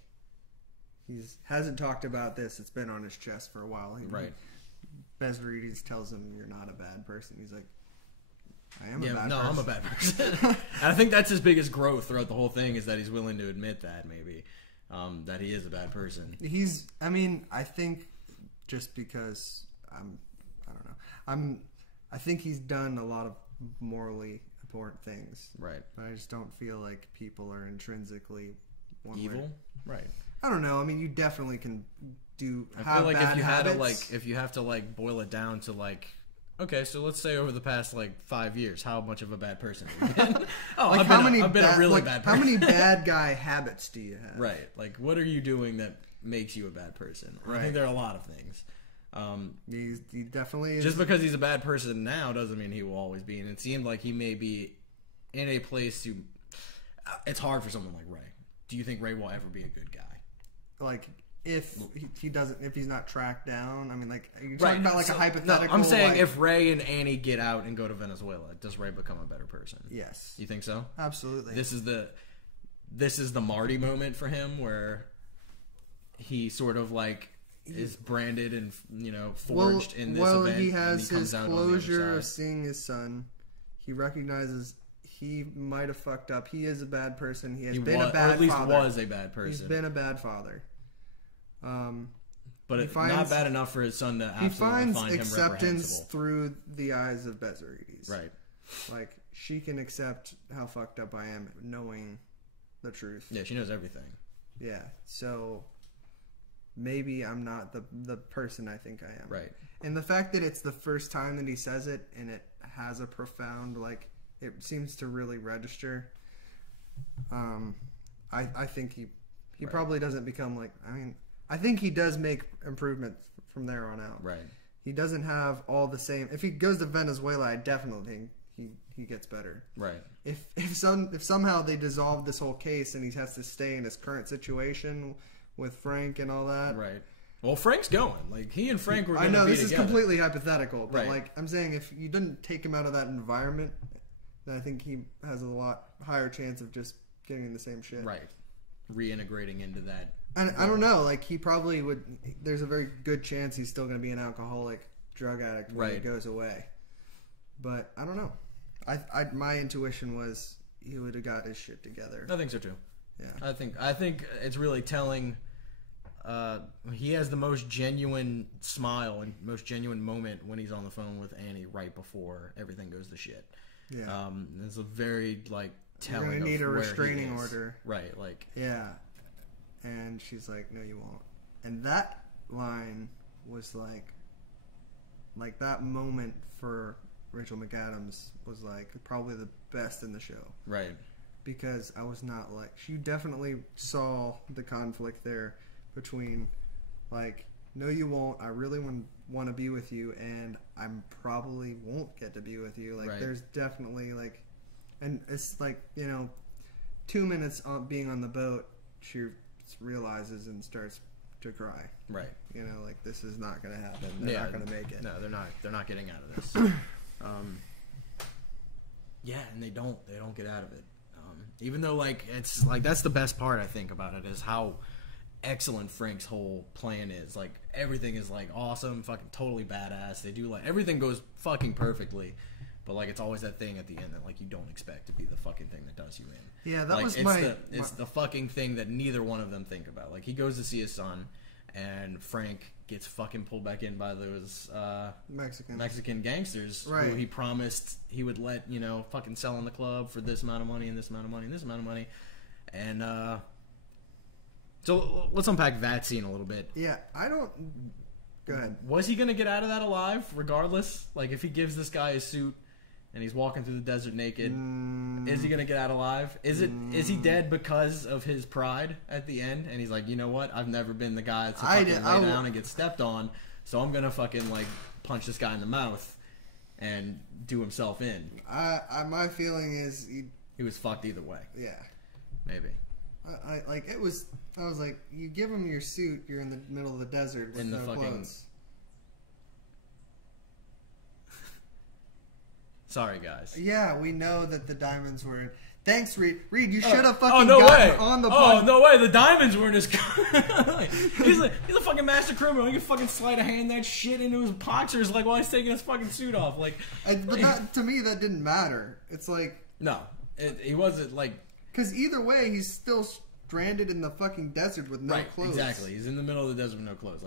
hasn't talked about this. It's been on his chest for a while. Right. Bezarides tells him you're not a bad person. He's like, I am I'm a bad person. And I think that's his biggest growth throughout the whole thing is that he's willing to admit that maybe that he is a bad person. I think just because I think he's done a lot of morally important things. Right. But I just don't feel like people are intrinsically evil. Right. I don't know. I mean, you definitely can do. I feel like if you have to boil it down to okay, so let's say over the past 5 years, how much of a bad person have you been? I've been a really bad person. How many bad guy habits do you have? Right. What are you doing that makes you a bad person? Right. I think there are a lot of things. He definitely is. Just because he's a bad person now doesn't mean he will always be. And it seemed like he may be in a place to. It's hard for someone like Ray. Do you think Ray will ever be a good guy? If he doesn't, if he's not tracked down, you're talking about a hypothetical. No, I'm saying if Ray and Annie get out and go to Venezuela, does Ray become a better person? Yes. You think so? Absolutely. This is the Marty moment for him where he sort of is branded and forged in this event. Well, he has his closure of seeing his son. He recognizes he might have fucked up. He is a bad person. He has been a bad father. Or at least was a bad person. He's been a bad father. But it's not bad enough for his son to absolutely find him reprehensible. He finds acceptance through the eyes of Bezarides. Right. She can accept how fucked up I am knowing the truth. Yeah, she knows everything. Yeah, so maybe I'm not the person I think I am. Right. And the fact that it's the first time that he says it and it has a profound, it seems to really register. I think he probably doesn't become I think he does make improvements from there on out. Right. He doesn't have all the same. If he goes to Venezuela, I definitely think he gets better. Right. If somehow they dissolve this whole case and he has to stay in his current situation with Frank and all that. Right. Well, Frank's going. He and Frank were going to be together. I know this is together. completely hypothetical, but right. I'm saying if you didn't take him out of that environment, then I think he has a lot higher chance of just getting in the same shit. Right. Reintegrating into that. And I don't know, he probably would. There's a very good chance he's still going to be an alcoholic, drug addict when he goes away. But I don't know. My intuition was he would have got his shit together. I think so too. Yeah. I think it's really telling. He has the most genuine smile and most genuine moment when he's on the phone with Annie right before everything goes to shit. Yeah. It's a very telling. You're gonna need a restraining order. Right. Yeah. And she's like, "No, you won't." And that line was that moment for Rachel McAdams was probably the best in the show. Right. Because I was not she definitely saw the conflict there between no, you won't. I really want to be with you, and I probably won't get to be with you. Right. There's definitely and it's 2 minutes being on the boat, she realizes and starts to cry. Right. This is not going to happen. They're not going to make it. No, they're not. They're not getting out of this. Yeah, and they don't get out of it. Even though it's that's the best part I think about it is how excellent Frank's whole plan is. Everything is awesome, fucking totally badass. They do everything goes fucking perfectly. But it's always that thing at the end that you don't expect to be the fucking thing that does you in. Yeah, that was it's the fucking thing that neither one of them think about. He goes to see his son, and Frank gets fucking pulled back in by those Mexican gangsters who he promised he would let fucking sell in the club for this amount of money and this amount of money and this amount of money, and so let's unpack that scene a little bit. Yeah, I don't. Go ahead. Was he gonna get out of that alive, regardless? If he gives this guy his suit. And he's walking through the desert naked. Is he gonna get out alive? Is he dead because of his pride at the end? And he's like, you know what? I've never been the guy to fucking lay down and get stepped on, so I'm gonna fucking punch this guy in the mouth and do himself in. My feeling is he was fucked either way. Yeah, maybe. I like it was. I was like, you give him your suit, you're in the middle of the desert with no clothes. Sorry, guys. Yeah, we know that the diamonds were. Thanks, Reed. Reed, you should have gotten fucking on the. Oh no way! The diamonds weren't as. he's a fucking master criminal. He can fucking sleight of hand that shit into his boxers like while he's taking his fucking suit off. Like, but that, to me, that didn't matter. It's like no, he wasn't like. Because either way, he's still stranded in the fucking desert with no clothes. Exactly. He's in the middle of the desert with no clothes.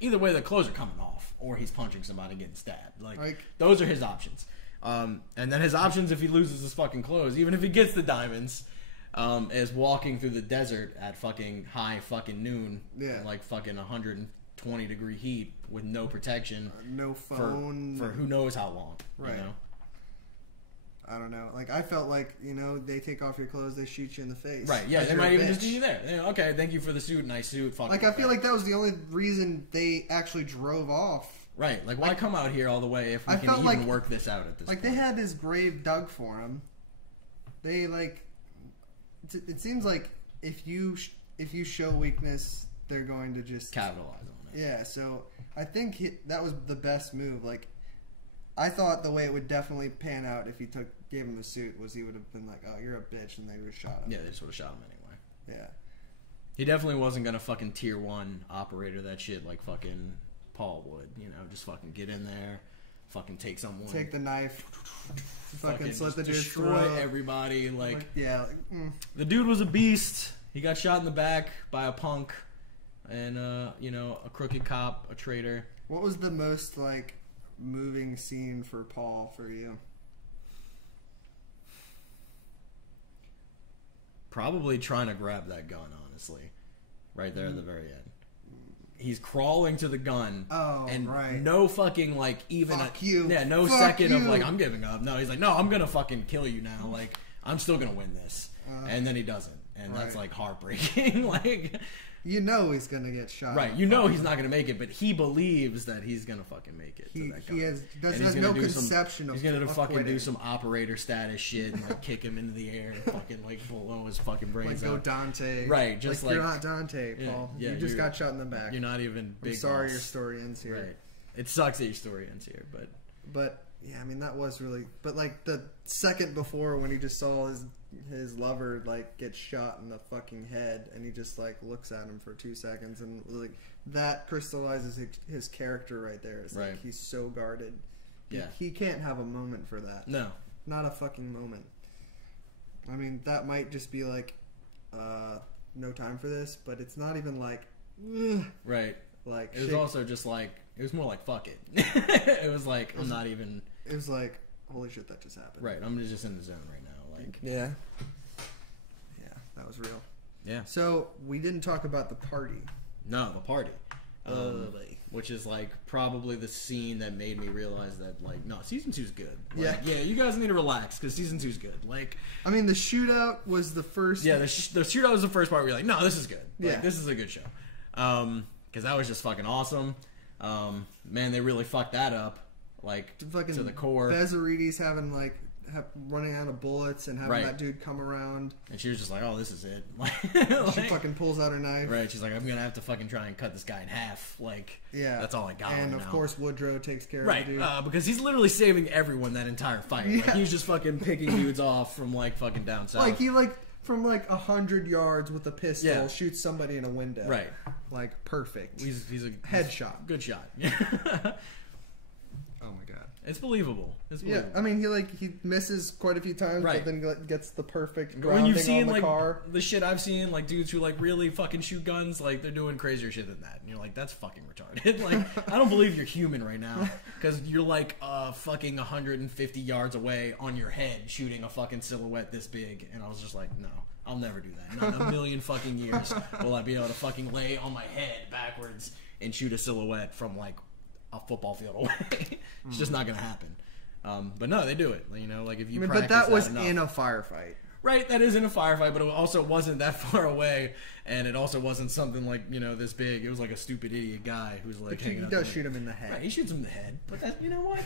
Either way, the clothes are coming off, or he's punching somebody and getting stabbed. Like those are his options. And then his options if he loses his fucking clothes, even if he gets the diamonds, is walking through the desert at fucking high fucking noon, like fucking 120-degree heat with no protection, no phone for who knows how long. Right. You know? I don't know. Like I felt like they take off your clothes, they shoot you in the face. Right. Yeah. They might even just do you there. Okay. Thank you for the suit. Nice suit. Fuck. Like I feel like that was the only reason they actually drove off. Right, like why come out here all the way if we can even work this out at this point? Like they had this grave dug for him. They it seems like if you show weakness, they're going to just capitalize on it. Yeah, so I think that was the best move. Like I thought the way it would definitely pan out if he gave him the suit was he would have been like, "Oh, you're a bitch," and they would have shot him. Yeah, they just would have shot him anyway. Yeah. He definitely wasn't gonna fucking tier 1 operator that shit like fucking Paul would, just fucking get in there, fucking take someone, take the knife, fucking slit the dude's destroy throat. Everybody. The dude was a beast. He got shot in the back by a punk, and a crooked cop, a traitor. What was the most moving scene for Paul for you? Probably trying to grab that gun, honestly, right there at the very end. He's crawling to the gun. Oh, and right. No fucking even Fuck you. Yeah, no Fuck second you. of I'm giving up. No, he's like, no, I'm gonna fucking kill you now. I'm still gonna win this. And then he doesn't, and that's heartbreaking. He's gonna get shot. Right, he's not gonna make it, but he believes that he's gonna fucking make it. He has no conception of. He's gonna fucking do some operator status shit and kick him into the air and fucking blow his fucking brains out. Go Dante. Right, just you're not Dante, Paul. Yeah, you just got shot in the back. You're not even big. I'm sorry, boss. your story ends here. Right, it sucks that your story ends here, but yeah, I mean that was really. But the second before when he just saw his lover get shot in the fucking head, and he just looks at him for 2 seconds, and that crystallizes his character right there. It's he's so guarded. He can't have a moment for that. No, not a fucking moment. I mean that might just be no time for this, but it's not even right. It was also just it was more fuck it. It was I'm not even. It was holy shit, that just happened. Right, I'm just in the zone right now. Yeah, that was real. Yeah. So we didn't talk about the party. No, the party. Which is probably the scene that made me realize that no, season 2's good. Yeah, you guys need to relax because season 2's good. I mean, the shootout was the first. Yeah, the shootout was the first part where you're no, this is good. This is a good show. Because that was just fucking awesome. Man, they really fucked that up. To the core. Bezarides having running out of bullets and having that dude come around. And she was just oh, this is it. She fucking pulls out her knife. Right, she's I'm gonna have to fucking try and cut this guy in half. That's all I got. And of course Woodrow takes care of the dude. Because he's literally saving everyone that entire fight. He's just fucking picking dudes off from fucking down south. He from 100 yards with a pistol shoots somebody in a window. Right. Perfect. He's a headshot. Good shot. Oh my god. It's believable. Yeah, I mean he misses quite a few times, but then gets the perfect grounding when you've seen on the car. The shit I've seen, dudes who really fucking shoot guns, they're doing crazier shit than that, and you're that's fucking retarded. I don't believe you're human right now because you're fucking 150 yards away on your head shooting a fucking silhouette this big, and I was just no, I'll never do that. Not in a million fucking years will I be able to fucking lay on my head backwards and shoot a silhouette from a football field away. It's just not gonna happen. But no, they do it. If you. But that was enough. in a firefight. Right, that is in a firefight, but it also wasn't that far away, and it also wasn't something this big. It was a stupid idiot guy who's he does shoot him in the head. Right, he shoots him in the head, but that, you know what?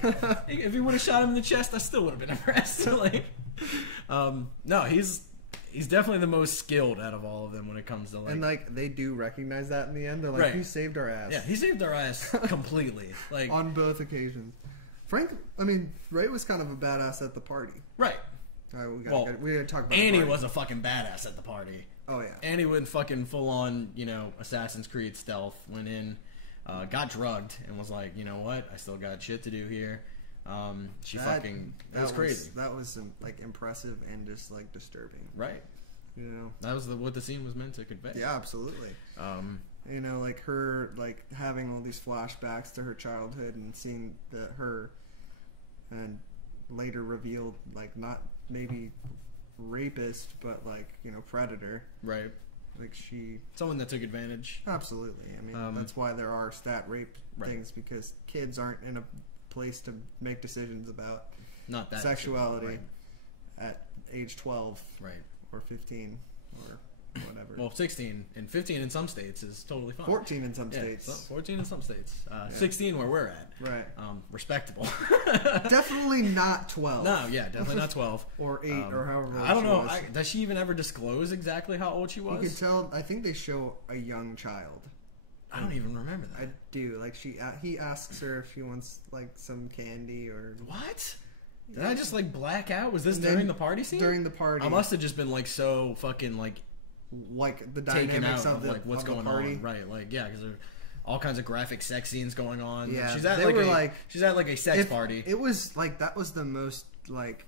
If he would have shot him in the chest, I still would have been impressed. No, He's definitely the most skilled out of all of them when it comes to like. And like they do recognize that in the end. They're like, Right. "He saved our ass." Yeah, he saved our ass completely. Like on both occasions. Ray was kind of a badass at the party. right. All right, we gotta talk about Annie the party. was a fucking badass at the party. Oh yeah. Annie went fucking full on, Assassin's Creed stealth. Went in, got drugged, and was like, you know what? I still got shit to do here. That was crazy. That was like impressive and just like disturbing. Right. That was what the scene was meant to convey. Yeah, absolutely. Like her like having all these flashbacks to her childhood and seeing her and later revealed like not maybe rapist but like predator. Right. Like someone that took advantage. Absolutely. That's why there are stat rape things, because kids aren't in a place to make decisions about not that sexuality at age 12 or 15 or whatever. Well, 16 and 15 in some states is totally fine. 14 in some states. 14 in some states. 16 where we're at. Right. Respectable. Definitely not 12. No, yeah, definitely not 12. Or 8 or however old I don't know. was. Does she even ever disclose exactly how old she was? You can tell. I think they show a young child. I don't even remember that. I do. Like he asks her if she wants like some candy or what? Did I just like black out? Was this during the party scene? During the party. I must have just been like so fucking like the taken dynamics out of like what's going party. on, right? Like yeah, because there are all kinds of graphic sex scenes going on. Yeah, she's at she's at like a sex party. It was like that was the most like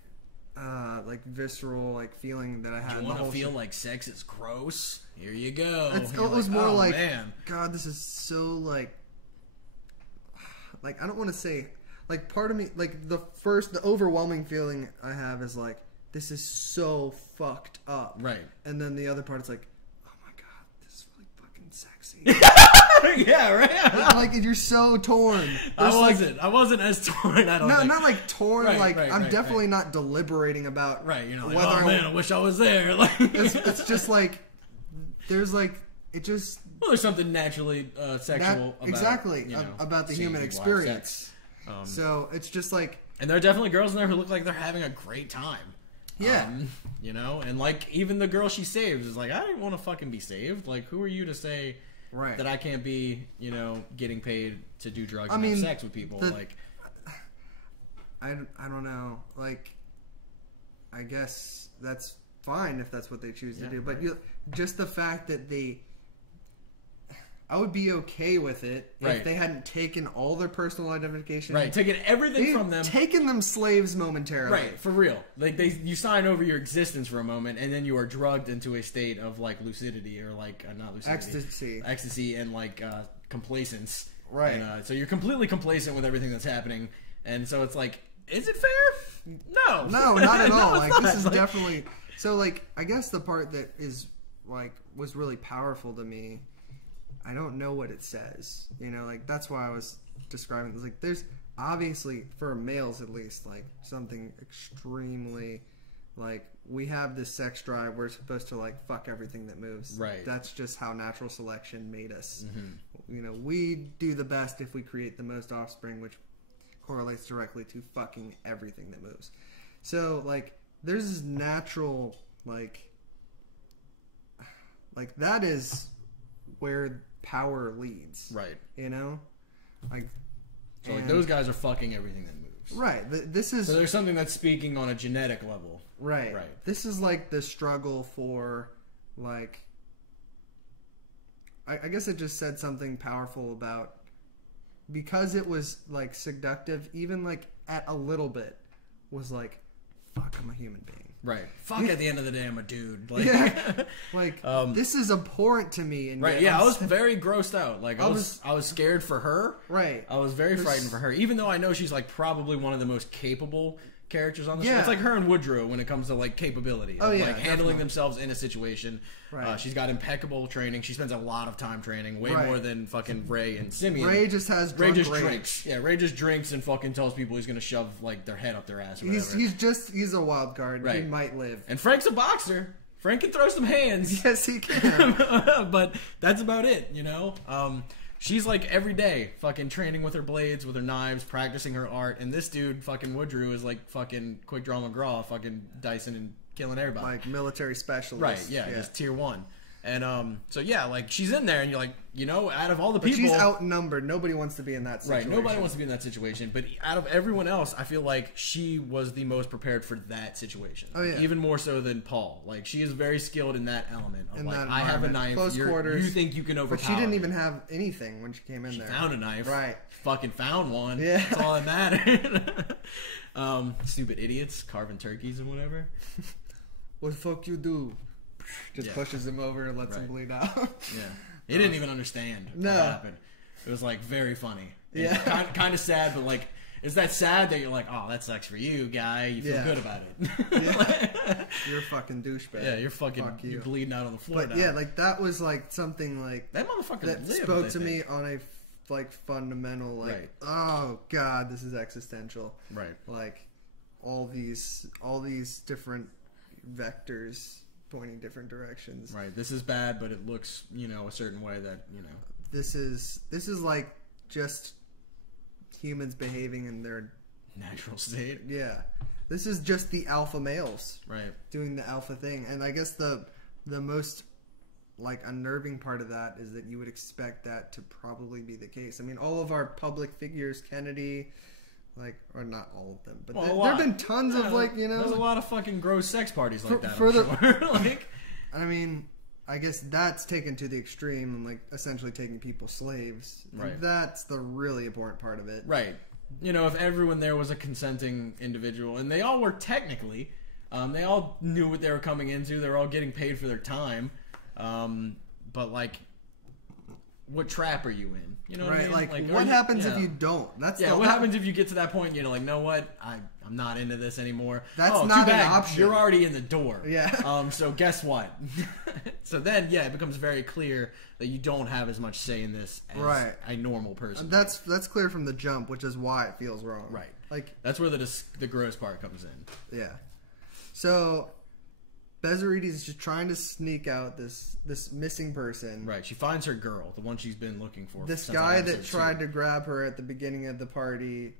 visceral like feeling that I had. Do you want to feel like sex is gross? Here you go. It was more like, God, this is so like I don't want to say like part of me like the overwhelming feeling I have is like this is so fucked up, right? And then the other part is like, oh my God, this is really fucking sexy. Yeah, right. Like you're so torn. I wasn't as torn. I don't. No, not like torn. I'm definitely not deliberating about. Right, like, whether I wish I was there. Like it's just like there's like it just. Well, there's something naturally sexual about the human experience. So it's just like, and there are definitely girls in there who look like they're having a great time. Yeah. And like even the girl she saves is like, I didn't want to fucking be saved. Like, who are you to say that I can't be, getting paid to do drugs and have sex with people? I don't know. Like, I guess that's fine if that's what they choose to do. But just the fact that I would be okay with it if they hadn't taken all their personal identification. Right, taken everything from them. Taken them slaves momentarily. Right, for real. Like you sign over your existence for a moment, and then you are drugged into a state of like lucidity or like not lucidity, ecstasy, and like complacence. Right. And, so you're completely complacent with everything that's happening, and so it's like, is it fair? No, not at all. Like this is definitely so. Like I guess the part that is like was really powerful to me. I don't know what it says, like that's why I was describing this. Like, there's obviously for males at least, like something extremely, like we have this sex drive. We're supposed to like fuck everything that moves. Right. That's just how natural selection made us. Mm-hmm. We do the best if we create the most offspring, which correlates directly to fucking everything that moves. So like, there's this natural like that is where power leads, right? Like so like those guys are fucking everything that moves, right? This is so there's something that's speaking on a genetic level, right? This is like the struggle for like I guess it just said something powerful about, because it was like seductive, even like at a little bit was like, fuck, I'm a human being. Right. Fuck, at the end of the day, I'm a dude. Like, yeah. Like, this is abhorrent to me. And right, yeah, I was very grossed out. Like, I was scared for her. Right. I was very frightened for her, even though I know she's, like, probably one of the most capable characters on the show. It's like her and Woodrow when it comes to, like, capability. Of, like, handling themselves in a situation. Right. She's got impeccable training. She spends a lot of time training, way more than fucking Ray and Simeon. Ray just has drinks. Yeah, Ray just drinks and fucking tells people he's going to shove, like, their head up their ass or whatever. He's a wild card. Right. He might live. And Frank's a boxer. Frank can throw some hands. Yes, he can. But that's about it, She's like every day fucking training with her blades, with her knives, practicing her art, and this dude, fucking Woodrow, is like fucking Quick Draw McGraw, fucking dicing and killing everybody. Like military specialist. Right, yeah, just tier 1. And so yeah, like she's in there, and you're like, you know, out of all the but people, she's outnumbered. Nobody wants to be in that situation. Right, nobody wants to be in that situation. But out of everyone else, I feel like she was the most prepared for that situation. Oh yeah, even more so than Paul. Like she is very skilled in that element. Of, in like, that I have a knife. Close quarters. You think you can overpower? But she didn't even have anything when she came in there. She found a knife. Right. Fucking found one. Yeah. That's all that mattered. Stupid idiots carving turkeys and whatever. What the fuck you do? Just pushes him over and lets him bleed out. Yeah. He didn't even understand what happened. It was like very funny. Yeah. Kind of sad, but like, is that sad that you're like, oh, that sucks for you, guy? You feel good about it. Yeah. You're a fucking douchebag. Yeah, you're fucking you're bleeding out on the floor. But now. yeah, like that was like something like that motherfucker that spoke to me on a like fundamental like oh god, this is existential. Right. Like all these different vectors pointing different directions. Right. This is bad, but it looks, you know, a certain way that, you know. This is like just humans behaving in their natural state. Yeah. This is just the alpha males. Right. Doing the alpha thing. And I guess the most like unnerving part of that is that you would expect that to probably be the case. I mean, all of our public figures, Kennedy, like, or not all of them, but there have been tons of like, you know, there's a lot of fucking gross sex parties like that. For sure. Like, I mean, I guess that's taken to the extreme and like essentially taking people slaves. Right. And that's the really important part of it. Right. You know, if everyone there was a consenting individual, and they all were technically, they all knew what they were coming into. They were all getting paid for their time. But like, what trap are you in? You know what I mean? Like what happens if you don't? What happens if you get to that point? You know, like, know what? I'm not into this anymore. That's not too bad. an option. You're already in the door. Yeah. So guess what? So then, yeah, it becomes very clear that you don't have as much say in this as a normal person. That's clear from the jump, which is why it feels wrong. Right. Like that's where the gross part comes in. Yeah. So Bezarides is just trying to sneak out this missing person. Right. She finds her girl, the one she's been looking for. This guy that tried to grab her at the beginning of the party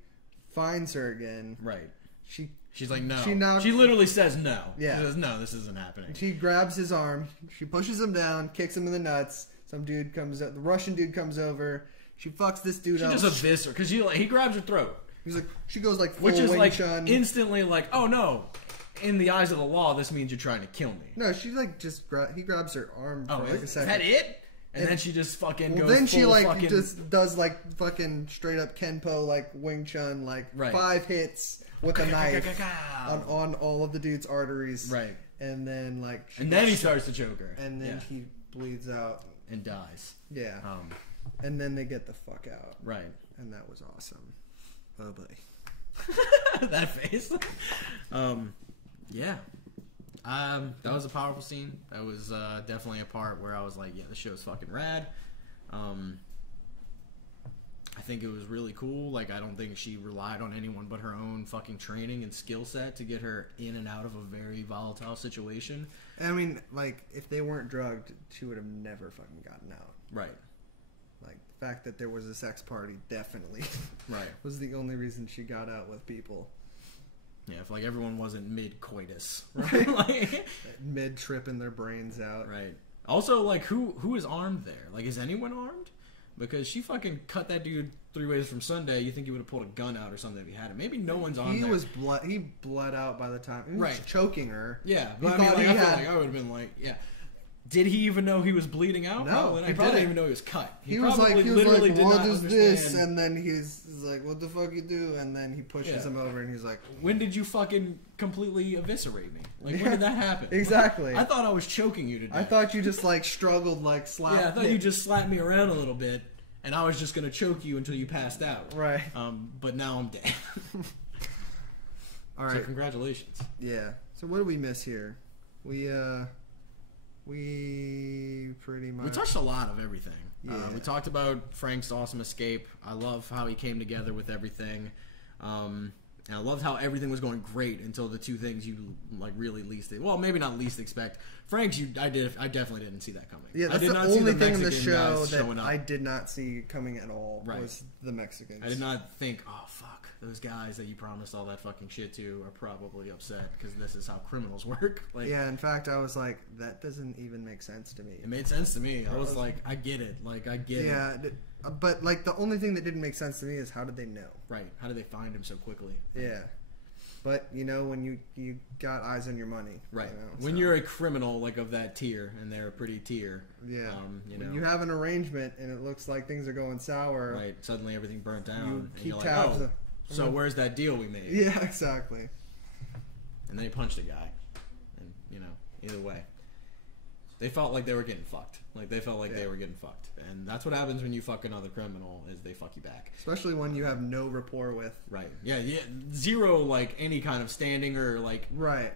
finds her again. Right. She's like, no. She literally says no. Yeah. She says, no, this isn't happening. She grabs his arm. She pushes him down, kicks him in the nuts. Some dude comes up. The Russian dude comes over. She fucks this dude up. She just eviscerates her because he grabs her throat. He's like, she goes like full which is Wing like Chun. Instantly like, oh no. In the eyes of the law, this means you're trying to kill me. No, she like just he grabs her arm for like a second. Is that it? And then she just fucking goes. Then she like fucking... just does like fucking straight up Kenpo like Wing Chun like 5 hits with a knife on all of the dude's arteries. Right. And then like he starts to choke her. And then he bleeds out and dies. Yeah. And then they get the fuck out. Right. And that was awesome. Oh boy. That face. Yeah. That was a powerful scene. That was definitely a part where I was like, yeah, this show's fucking rad. I think it was really cool. Like, I don't think she relied on anyone but her own fucking training and skill set to get her in and out of a very volatile situation. I mean, like, if they weren't drugged, she would have never fucking gotten out. Right. Like, the fact that there was a sex party definitely was the only reason she got out with people. Yeah, if like everyone wasn't mid-coitus. Right? Like, mid-tripping their brains out. Right. Also, like, who is armed there? Like, is anyone armed? Because she fucking cut that dude 3 ways from Sunday. You think he would have pulled a gun out or something if he had it. Maybe no one's armed there. He bled out by the time. He was choking her. Yeah. But I mean, like, I feel like I would have been like, yeah. Did he even know he was bleeding out? No, he probably didn't even know he was cut. He was like, what is this? And then he's like, what the fuck you do? And then he pushes him over and he's like, when did you fucking completely eviscerate me? Like, when did that happen? Exactly. I thought I was choking you to death. I thought you just like struggled, like slapped. Yeah, I thought you just slapped me around a little bit and I was just going to choke you until you passed out. Right. But now I'm dead. All right. So congratulations. Yeah. So what do we miss here? We pretty much... We touched a lot of everything. Yeah. We talked about Frank's awesome escape. I love how he came together with everything. And I loved how everything was going great until the two things you like really well, maybe not least expect. Frank's, I definitely didn't see that coming. Yeah, that's the only thing in the show that I did not see coming at all was the Mexicans. I did not think, oh fuck, those guys that you promised all that fucking shit to are probably upset because this is how criminals work. Like, yeah, in fact, I was like, that doesn't even make sense to me. It made sense to me. I was like, I get it. Like, I get it. Yeah, but like the only thing that didn't make sense to me is how did they know? Right. How did they find him so quickly? Yeah. But, you know, when you got eyes on your money. Right. You know, when you're a criminal, like, of that tier, and they're a pretty tier. Yeah. You know. When you have an arrangement, and it looks like things are going sour. Right. Suddenly everything burnt down. You keep and tabs. Like, oh, so where's that deal we made? Yeah, exactly. And then he punched a guy. And, you know, either way. They felt like they were getting fucked. Like, they felt like they were getting fucked. And that's what happens when you fuck another criminal, is they fuck you back. Especially when you have no rapport with. Right. Yeah, zero, like, any kind of standing or, like,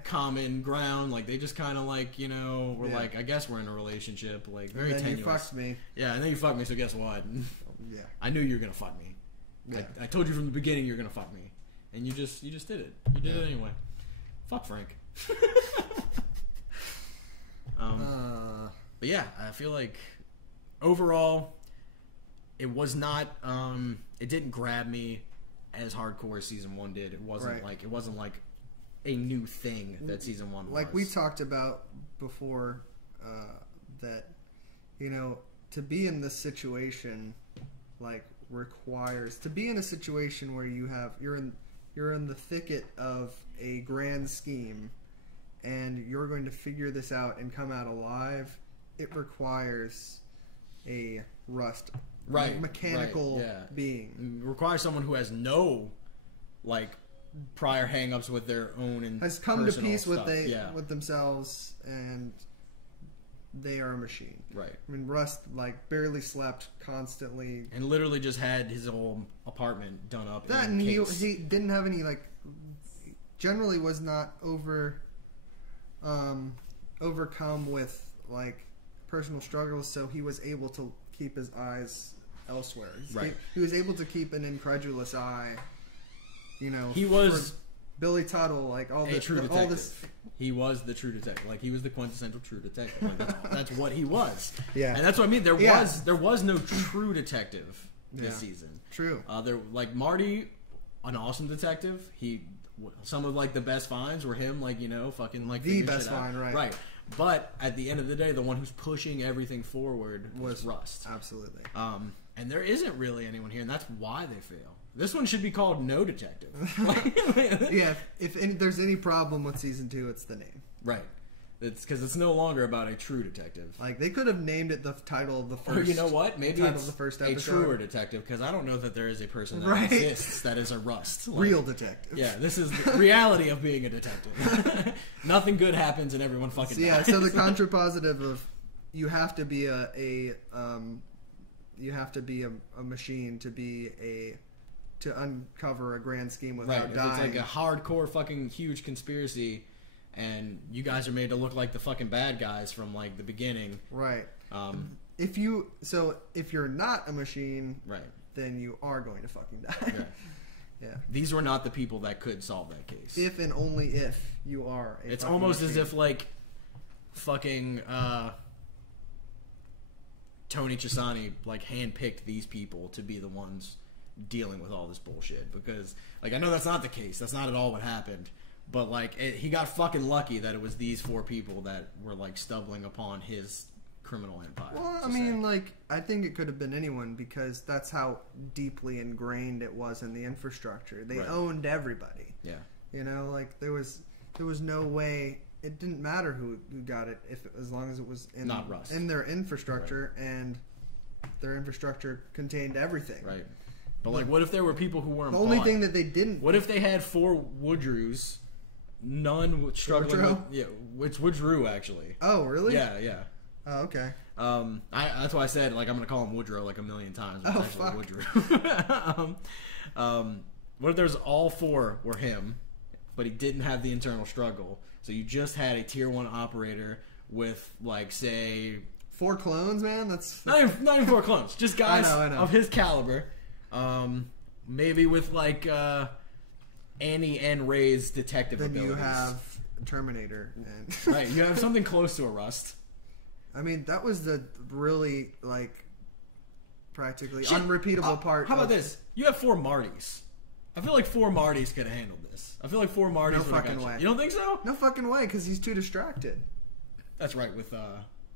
common ground. Like, they just kind of, like, you know, we're like, I guess we're in a relationship. Like, very tenuous. And then you fucked me. Yeah, and then you fucked me, so guess what? Yeah. I knew you were going to fuck me. Yeah. I told you from the beginning you were going to fuck me. And you just did it. You did it anyway. Fuck Frank. But yeah, I feel like overall it was not it didn't grab me as hardcore as season 1 did. It wasn't like a new thing that season 1 was. Like we talked about before, that, you know, to be in this situation like requires to be in a situation where you're in the thicket of a grand scheme and you're going to figure this out and come out alive. It requires a mechanical being. It requires someone who has no like prior hang-ups with their own and has come to peace with themselves, and they are a machine. Right. I mean, Rust like barely slept constantly, and literally just had his whole apartment done up. That and he didn't have any like. Generally, was not overcome with like personal struggles, so he was able to keep his eyes elsewhere. He was able to keep an incredulous eye. You know, he was Billy Tuttle, like all the true detective. all this. He was the true detective. Like he was the quintessential true detective. Like, that's what he was. Yeah, and that's what I mean. There was no true detective this season. True. There like Marty, an awesome detective. Some of like the best finds were him, like, you know, fucking like the best find, right. But at the end of the day, the one who's pushing everything forward was Rust. Absolutely. And there isn't really anyone here, and that's why they fail. This one should be called No Detective. Yeah, if there's any problem with season 2, it's the name. Right. It's because it's no longer about a true detective. Like they could have named it the title of the first. Or you know what? Maybe it's the first episode. A truer detective, because I don't know that there is a person that exists that is a Rust. Like, real detective. Yeah, this is the reality of being a detective. Nothing good happens and everyone fucking dies. So the contrapositive of you have to be a machine to uncover a grand scheme without dying. If it's like a hardcore fucking huge conspiracy. And you guys are made to look like the fucking bad guys from like the beginning, right? If you're not a machine, right, then you are going to fucking die. Yeah. Yeah. These were not the people that could solve that case. If and only if you are. It's almost machine. As if like fucking Tony Chisani like handpicked these people to be the ones dealing with all this bullshit, because like I know that's not the case. That's not at all what happened. But, like, he got fucking lucky that it was these 4 people that were, like, stumbling upon his criminal empire. Well, I mean, like, I think it could have been anyone, because that's how deeply ingrained it was in the infrastructure. They owned everybody. Yeah. You know, like, there was no way. It didn't matter who got it, as long as it was in their infrastructure, and their infrastructure contained everything. Right. But, like, what if there were people who weren't The only thing that they didn't... What if they had 4 Woodrows... None struggling with, it's Woodrow actually. Oh, really? Yeah. Oh, okay. That's why I said like I'm gonna call him Woodrow like a million times. Oh, fuck. Woodrow. What if there's all 4 were him, but he didn't have the internal struggle? So you just had a tier 1 operator with like say 4 clones, man. That's not even 4 clones. Just guys I know. of his caliber. Maybe with like. Annie and Ray's detective then abilities. you have Terminator. And Right, you have something close to a Rust. I mean, that was the really, like, practically unrepeatable part. How about this? You have 4 Martys. I feel like 4 Martys could have handled this. I feel like 4 Martys would have got way. You don't think so? No fucking way, because he's too distracted. That's right, with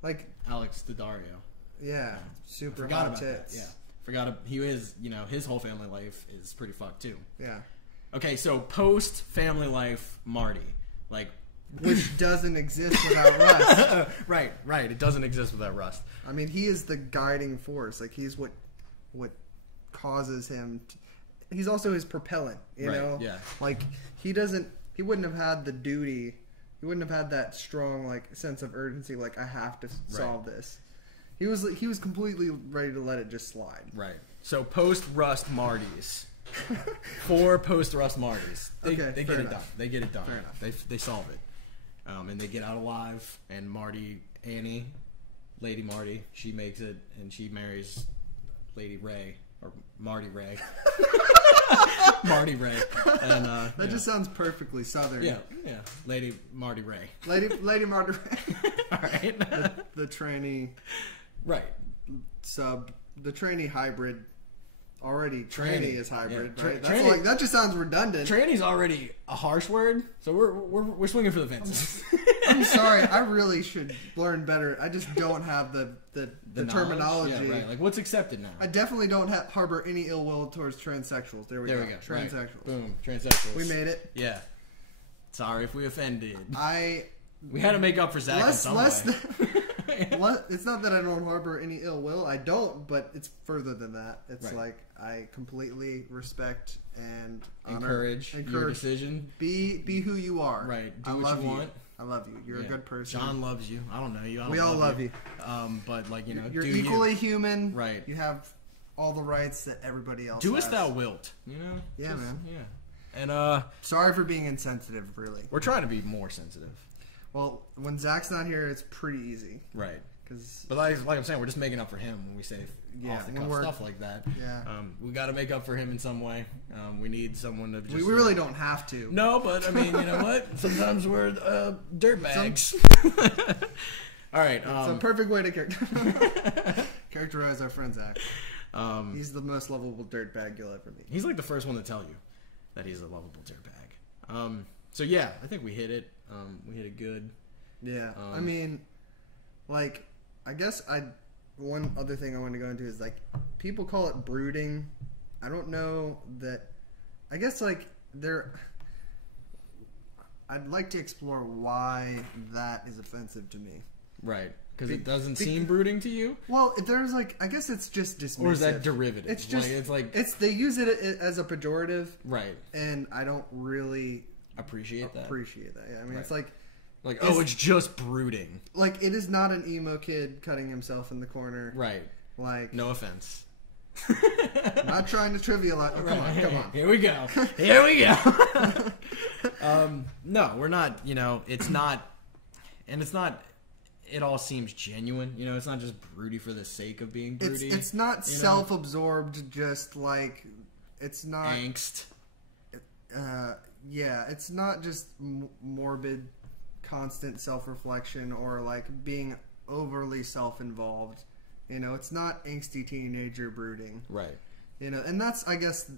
like Alex Daddario. Yeah, super Forgot hot about tits. that. Yeah, forgot. He is, his whole family life is pretty fucked too. Yeah. Okay, so post family life Marty, like, which doesn't exist without Rust. Right. It doesn't exist without Rust. I mean, he is the guiding force. Like, he's what causes him. He's also his propellant. You know. Yeah. Like, he wouldn't have had the duty. He wouldn't have had that strong, like, sense of urgency. Like, I have to solve this. He was completely ready to let it just slide. Right. So post Rust Martys. 4 post Rust Martys. They get it done. They get it done. Fair enough. They solve it. And they get out alive. And Annie, Lady Marty, she makes it, and she marries Lady Ray or Marty Ray. Marty Ray. And that just sounds perfectly Southern. Yeah. Lady Marty Ray. Lady Marty Ray. All right. The tranny. Right. The tranny hybrid. Already, tranny is hybrid, yeah. right? That's that just sounds redundant. Tranny's already a harsh word, so we're swinging for the fences. I'm sorry, I really should learn better. I just don't have the terminology. Yeah, right. Like, what's accepted now? I definitely don't harbor any ill will towards transsexuals. There we go. Transsexuals. Right. Boom. Transsexuals. We made it. Yeah. Sorry if we offended. We had to make up for Zach in some way. It's not that I don't harbor any ill will. I don't, but it's further than that. It's like I completely respect and encourage your decision. Be who you are. Right. Do what you want. I love you. You're a good person. John loves you. I don't know you. We all love you. But like you're equally human. Right. You have all the rights that everybody else. Do has. as thou wilt. You know. Yeah, man. Yeah. And sorry for being insensitive. Really. We're trying to be more sensitive. Well, when Zach's not here, it's pretty easy. Right. But like I'm saying, we're just making up for him when we say off the cuff stuff like that. Yeah. We got to make up for him in some way. We need someone to just. We really don't have to. No, but I mean, you know what? Sometimes we're dirtbags. All right. It's a perfect way to characterize our friend Zach. He's the most lovable dirtbag you'll ever meet. He's like the first one to tell you that he's a lovable dirtbag. So yeah, I think we hit it. We hit it good. Yeah. I mean, like, I guess one other thing I want to go into is, like, people call it brooding. I don't know that. I guess, like, I'd like to explore why that is offensive to me. Right. Because it doesn't seem brooding to you? Well, there's, like, I guess it's just dismissive. Or is that derivative? It's just, they use it as a pejorative. Right. And I don't really appreciate that. Yeah. I mean, it's like, it's just brooding. Like, it is not an emo kid cutting himself in the corner. Right. Like, no offense. Not trying to trivialize. Oh, come on. Here we go. No, we're not. It's not, and it's not. It all seems genuine. It's not just broody for the sake of being broody. It's not self-absorbed. Just like it's not angst. Yeah, it's not just morbid, constant self-reflection or like being overly self-involved. It's not angsty teenager brooding. Right. And that's, I guess,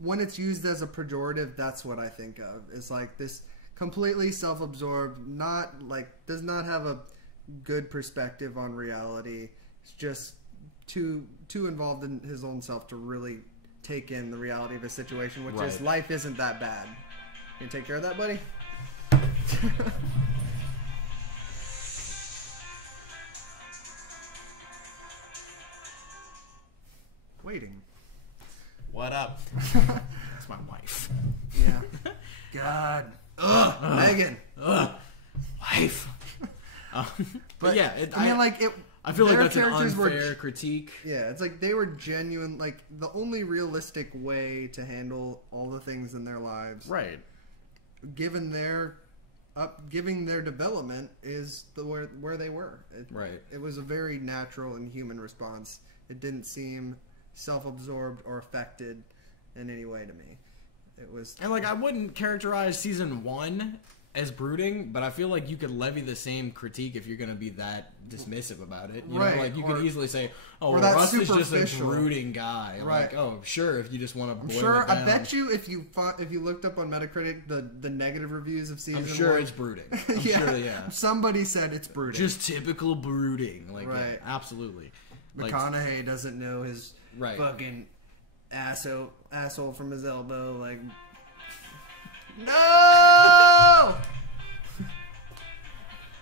when it's used as a pejorative, that's what I think of. It's like this completely self-absorbed, does not have a good perspective on reality. It's just too involved in his own self to really take in the reality of a situation, which is life isn't that bad. You take care of that, buddy? Waiting. What up? That's my wife. Yeah. God. Ugh. Megan. Ugh. Wife. But yeah, I feel like that's an unfair critique. Yeah, it's like they were genuine. Like, the only realistic way to handle all the things in their lives, right? Given their development, is where they were. It was a very natural and human response. It didn't seem self-absorbed or affected in any way to me. it was. And like, I wouldn't characterize season 1 as brooding, but I feel like you could levy the same critique if you're going to be that dismissive about it. You know, like you could easily say, "Oh, well, Russ is just a brooding guy." Right? Like, oh, sure, if you just want to boil sure, it down. I bet you if you looked up on Metacritic the negative reviews of season 1, I'm sure it's brooding. I'm sure, yeah. Somebody said it's brooding. Just typical brooding, like right? Yeah, absolutely. McConaughey doesn't know his right. fucking asshole from his elbow, like. No!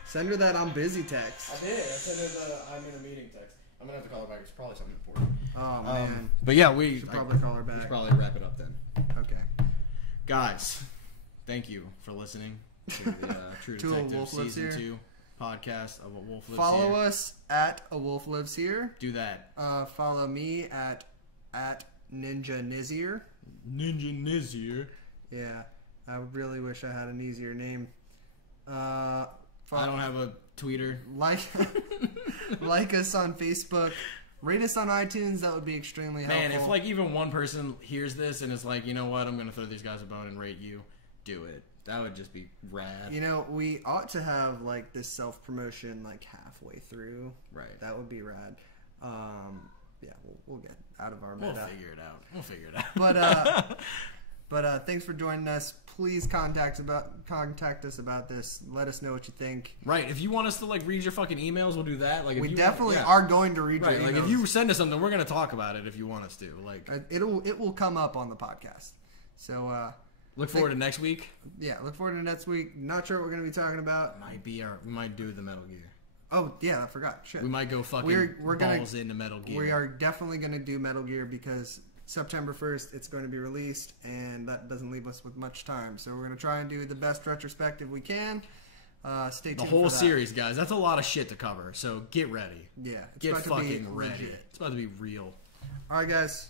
Send her that I'm busy text. I did. I sent her the I'm in a meeting text. I'm gonna have to call her back. It's probably something important. Oh man. But yeah, we should probably call her back. We should probably wrap it up then. Okay. Guys, thank you for listening to the True Detective Season 2 podcast of A Wolf Lives Here. Follow us at A Wolf Lives Here. Do that. Follow me at Ninja Nizier. Ninja Nizier. Yeah. I really wish I had an easier name. I don't have a tweeter. Like us on Facebook. Rate us on iTunes. That would be extremely helpful. Man, if like even one person hears this and is like, you know what, I'm going to throw these guys a bone and rate you, do it. That would just be rad. You know, we ought to have like this self-promotion like halfway through. Right. That would be rad. Yeah, we'll get out of our meta. We'll figure it out. But thanks for joining us. Please contact us about this. Let us know what you think. Right. If you want us to like read your fucking emails, we'll do that. Like, if we definitely are going to read your emails. Like, if you send us something, we're going to talk about it if you want us to. Like, it will come up on the podcast. So look forward to next week. Yeah, look forward to next week. Not sure what we're going to be talking about. We might do the Metal Gear. Oh yeah, I forgot. Shit. We might go fucking balls into Metal Gear. We are definitely going to do Metal Gear because September 1st, it's going to be released, and that doesn't leave us with much time. So we're going to try and do the best retrospective we can. Stay tuned. The whole series, guys. That's a lot of shit to cover. So get ready. Yeah, get fucking ready. It's about to be real. All right, guys.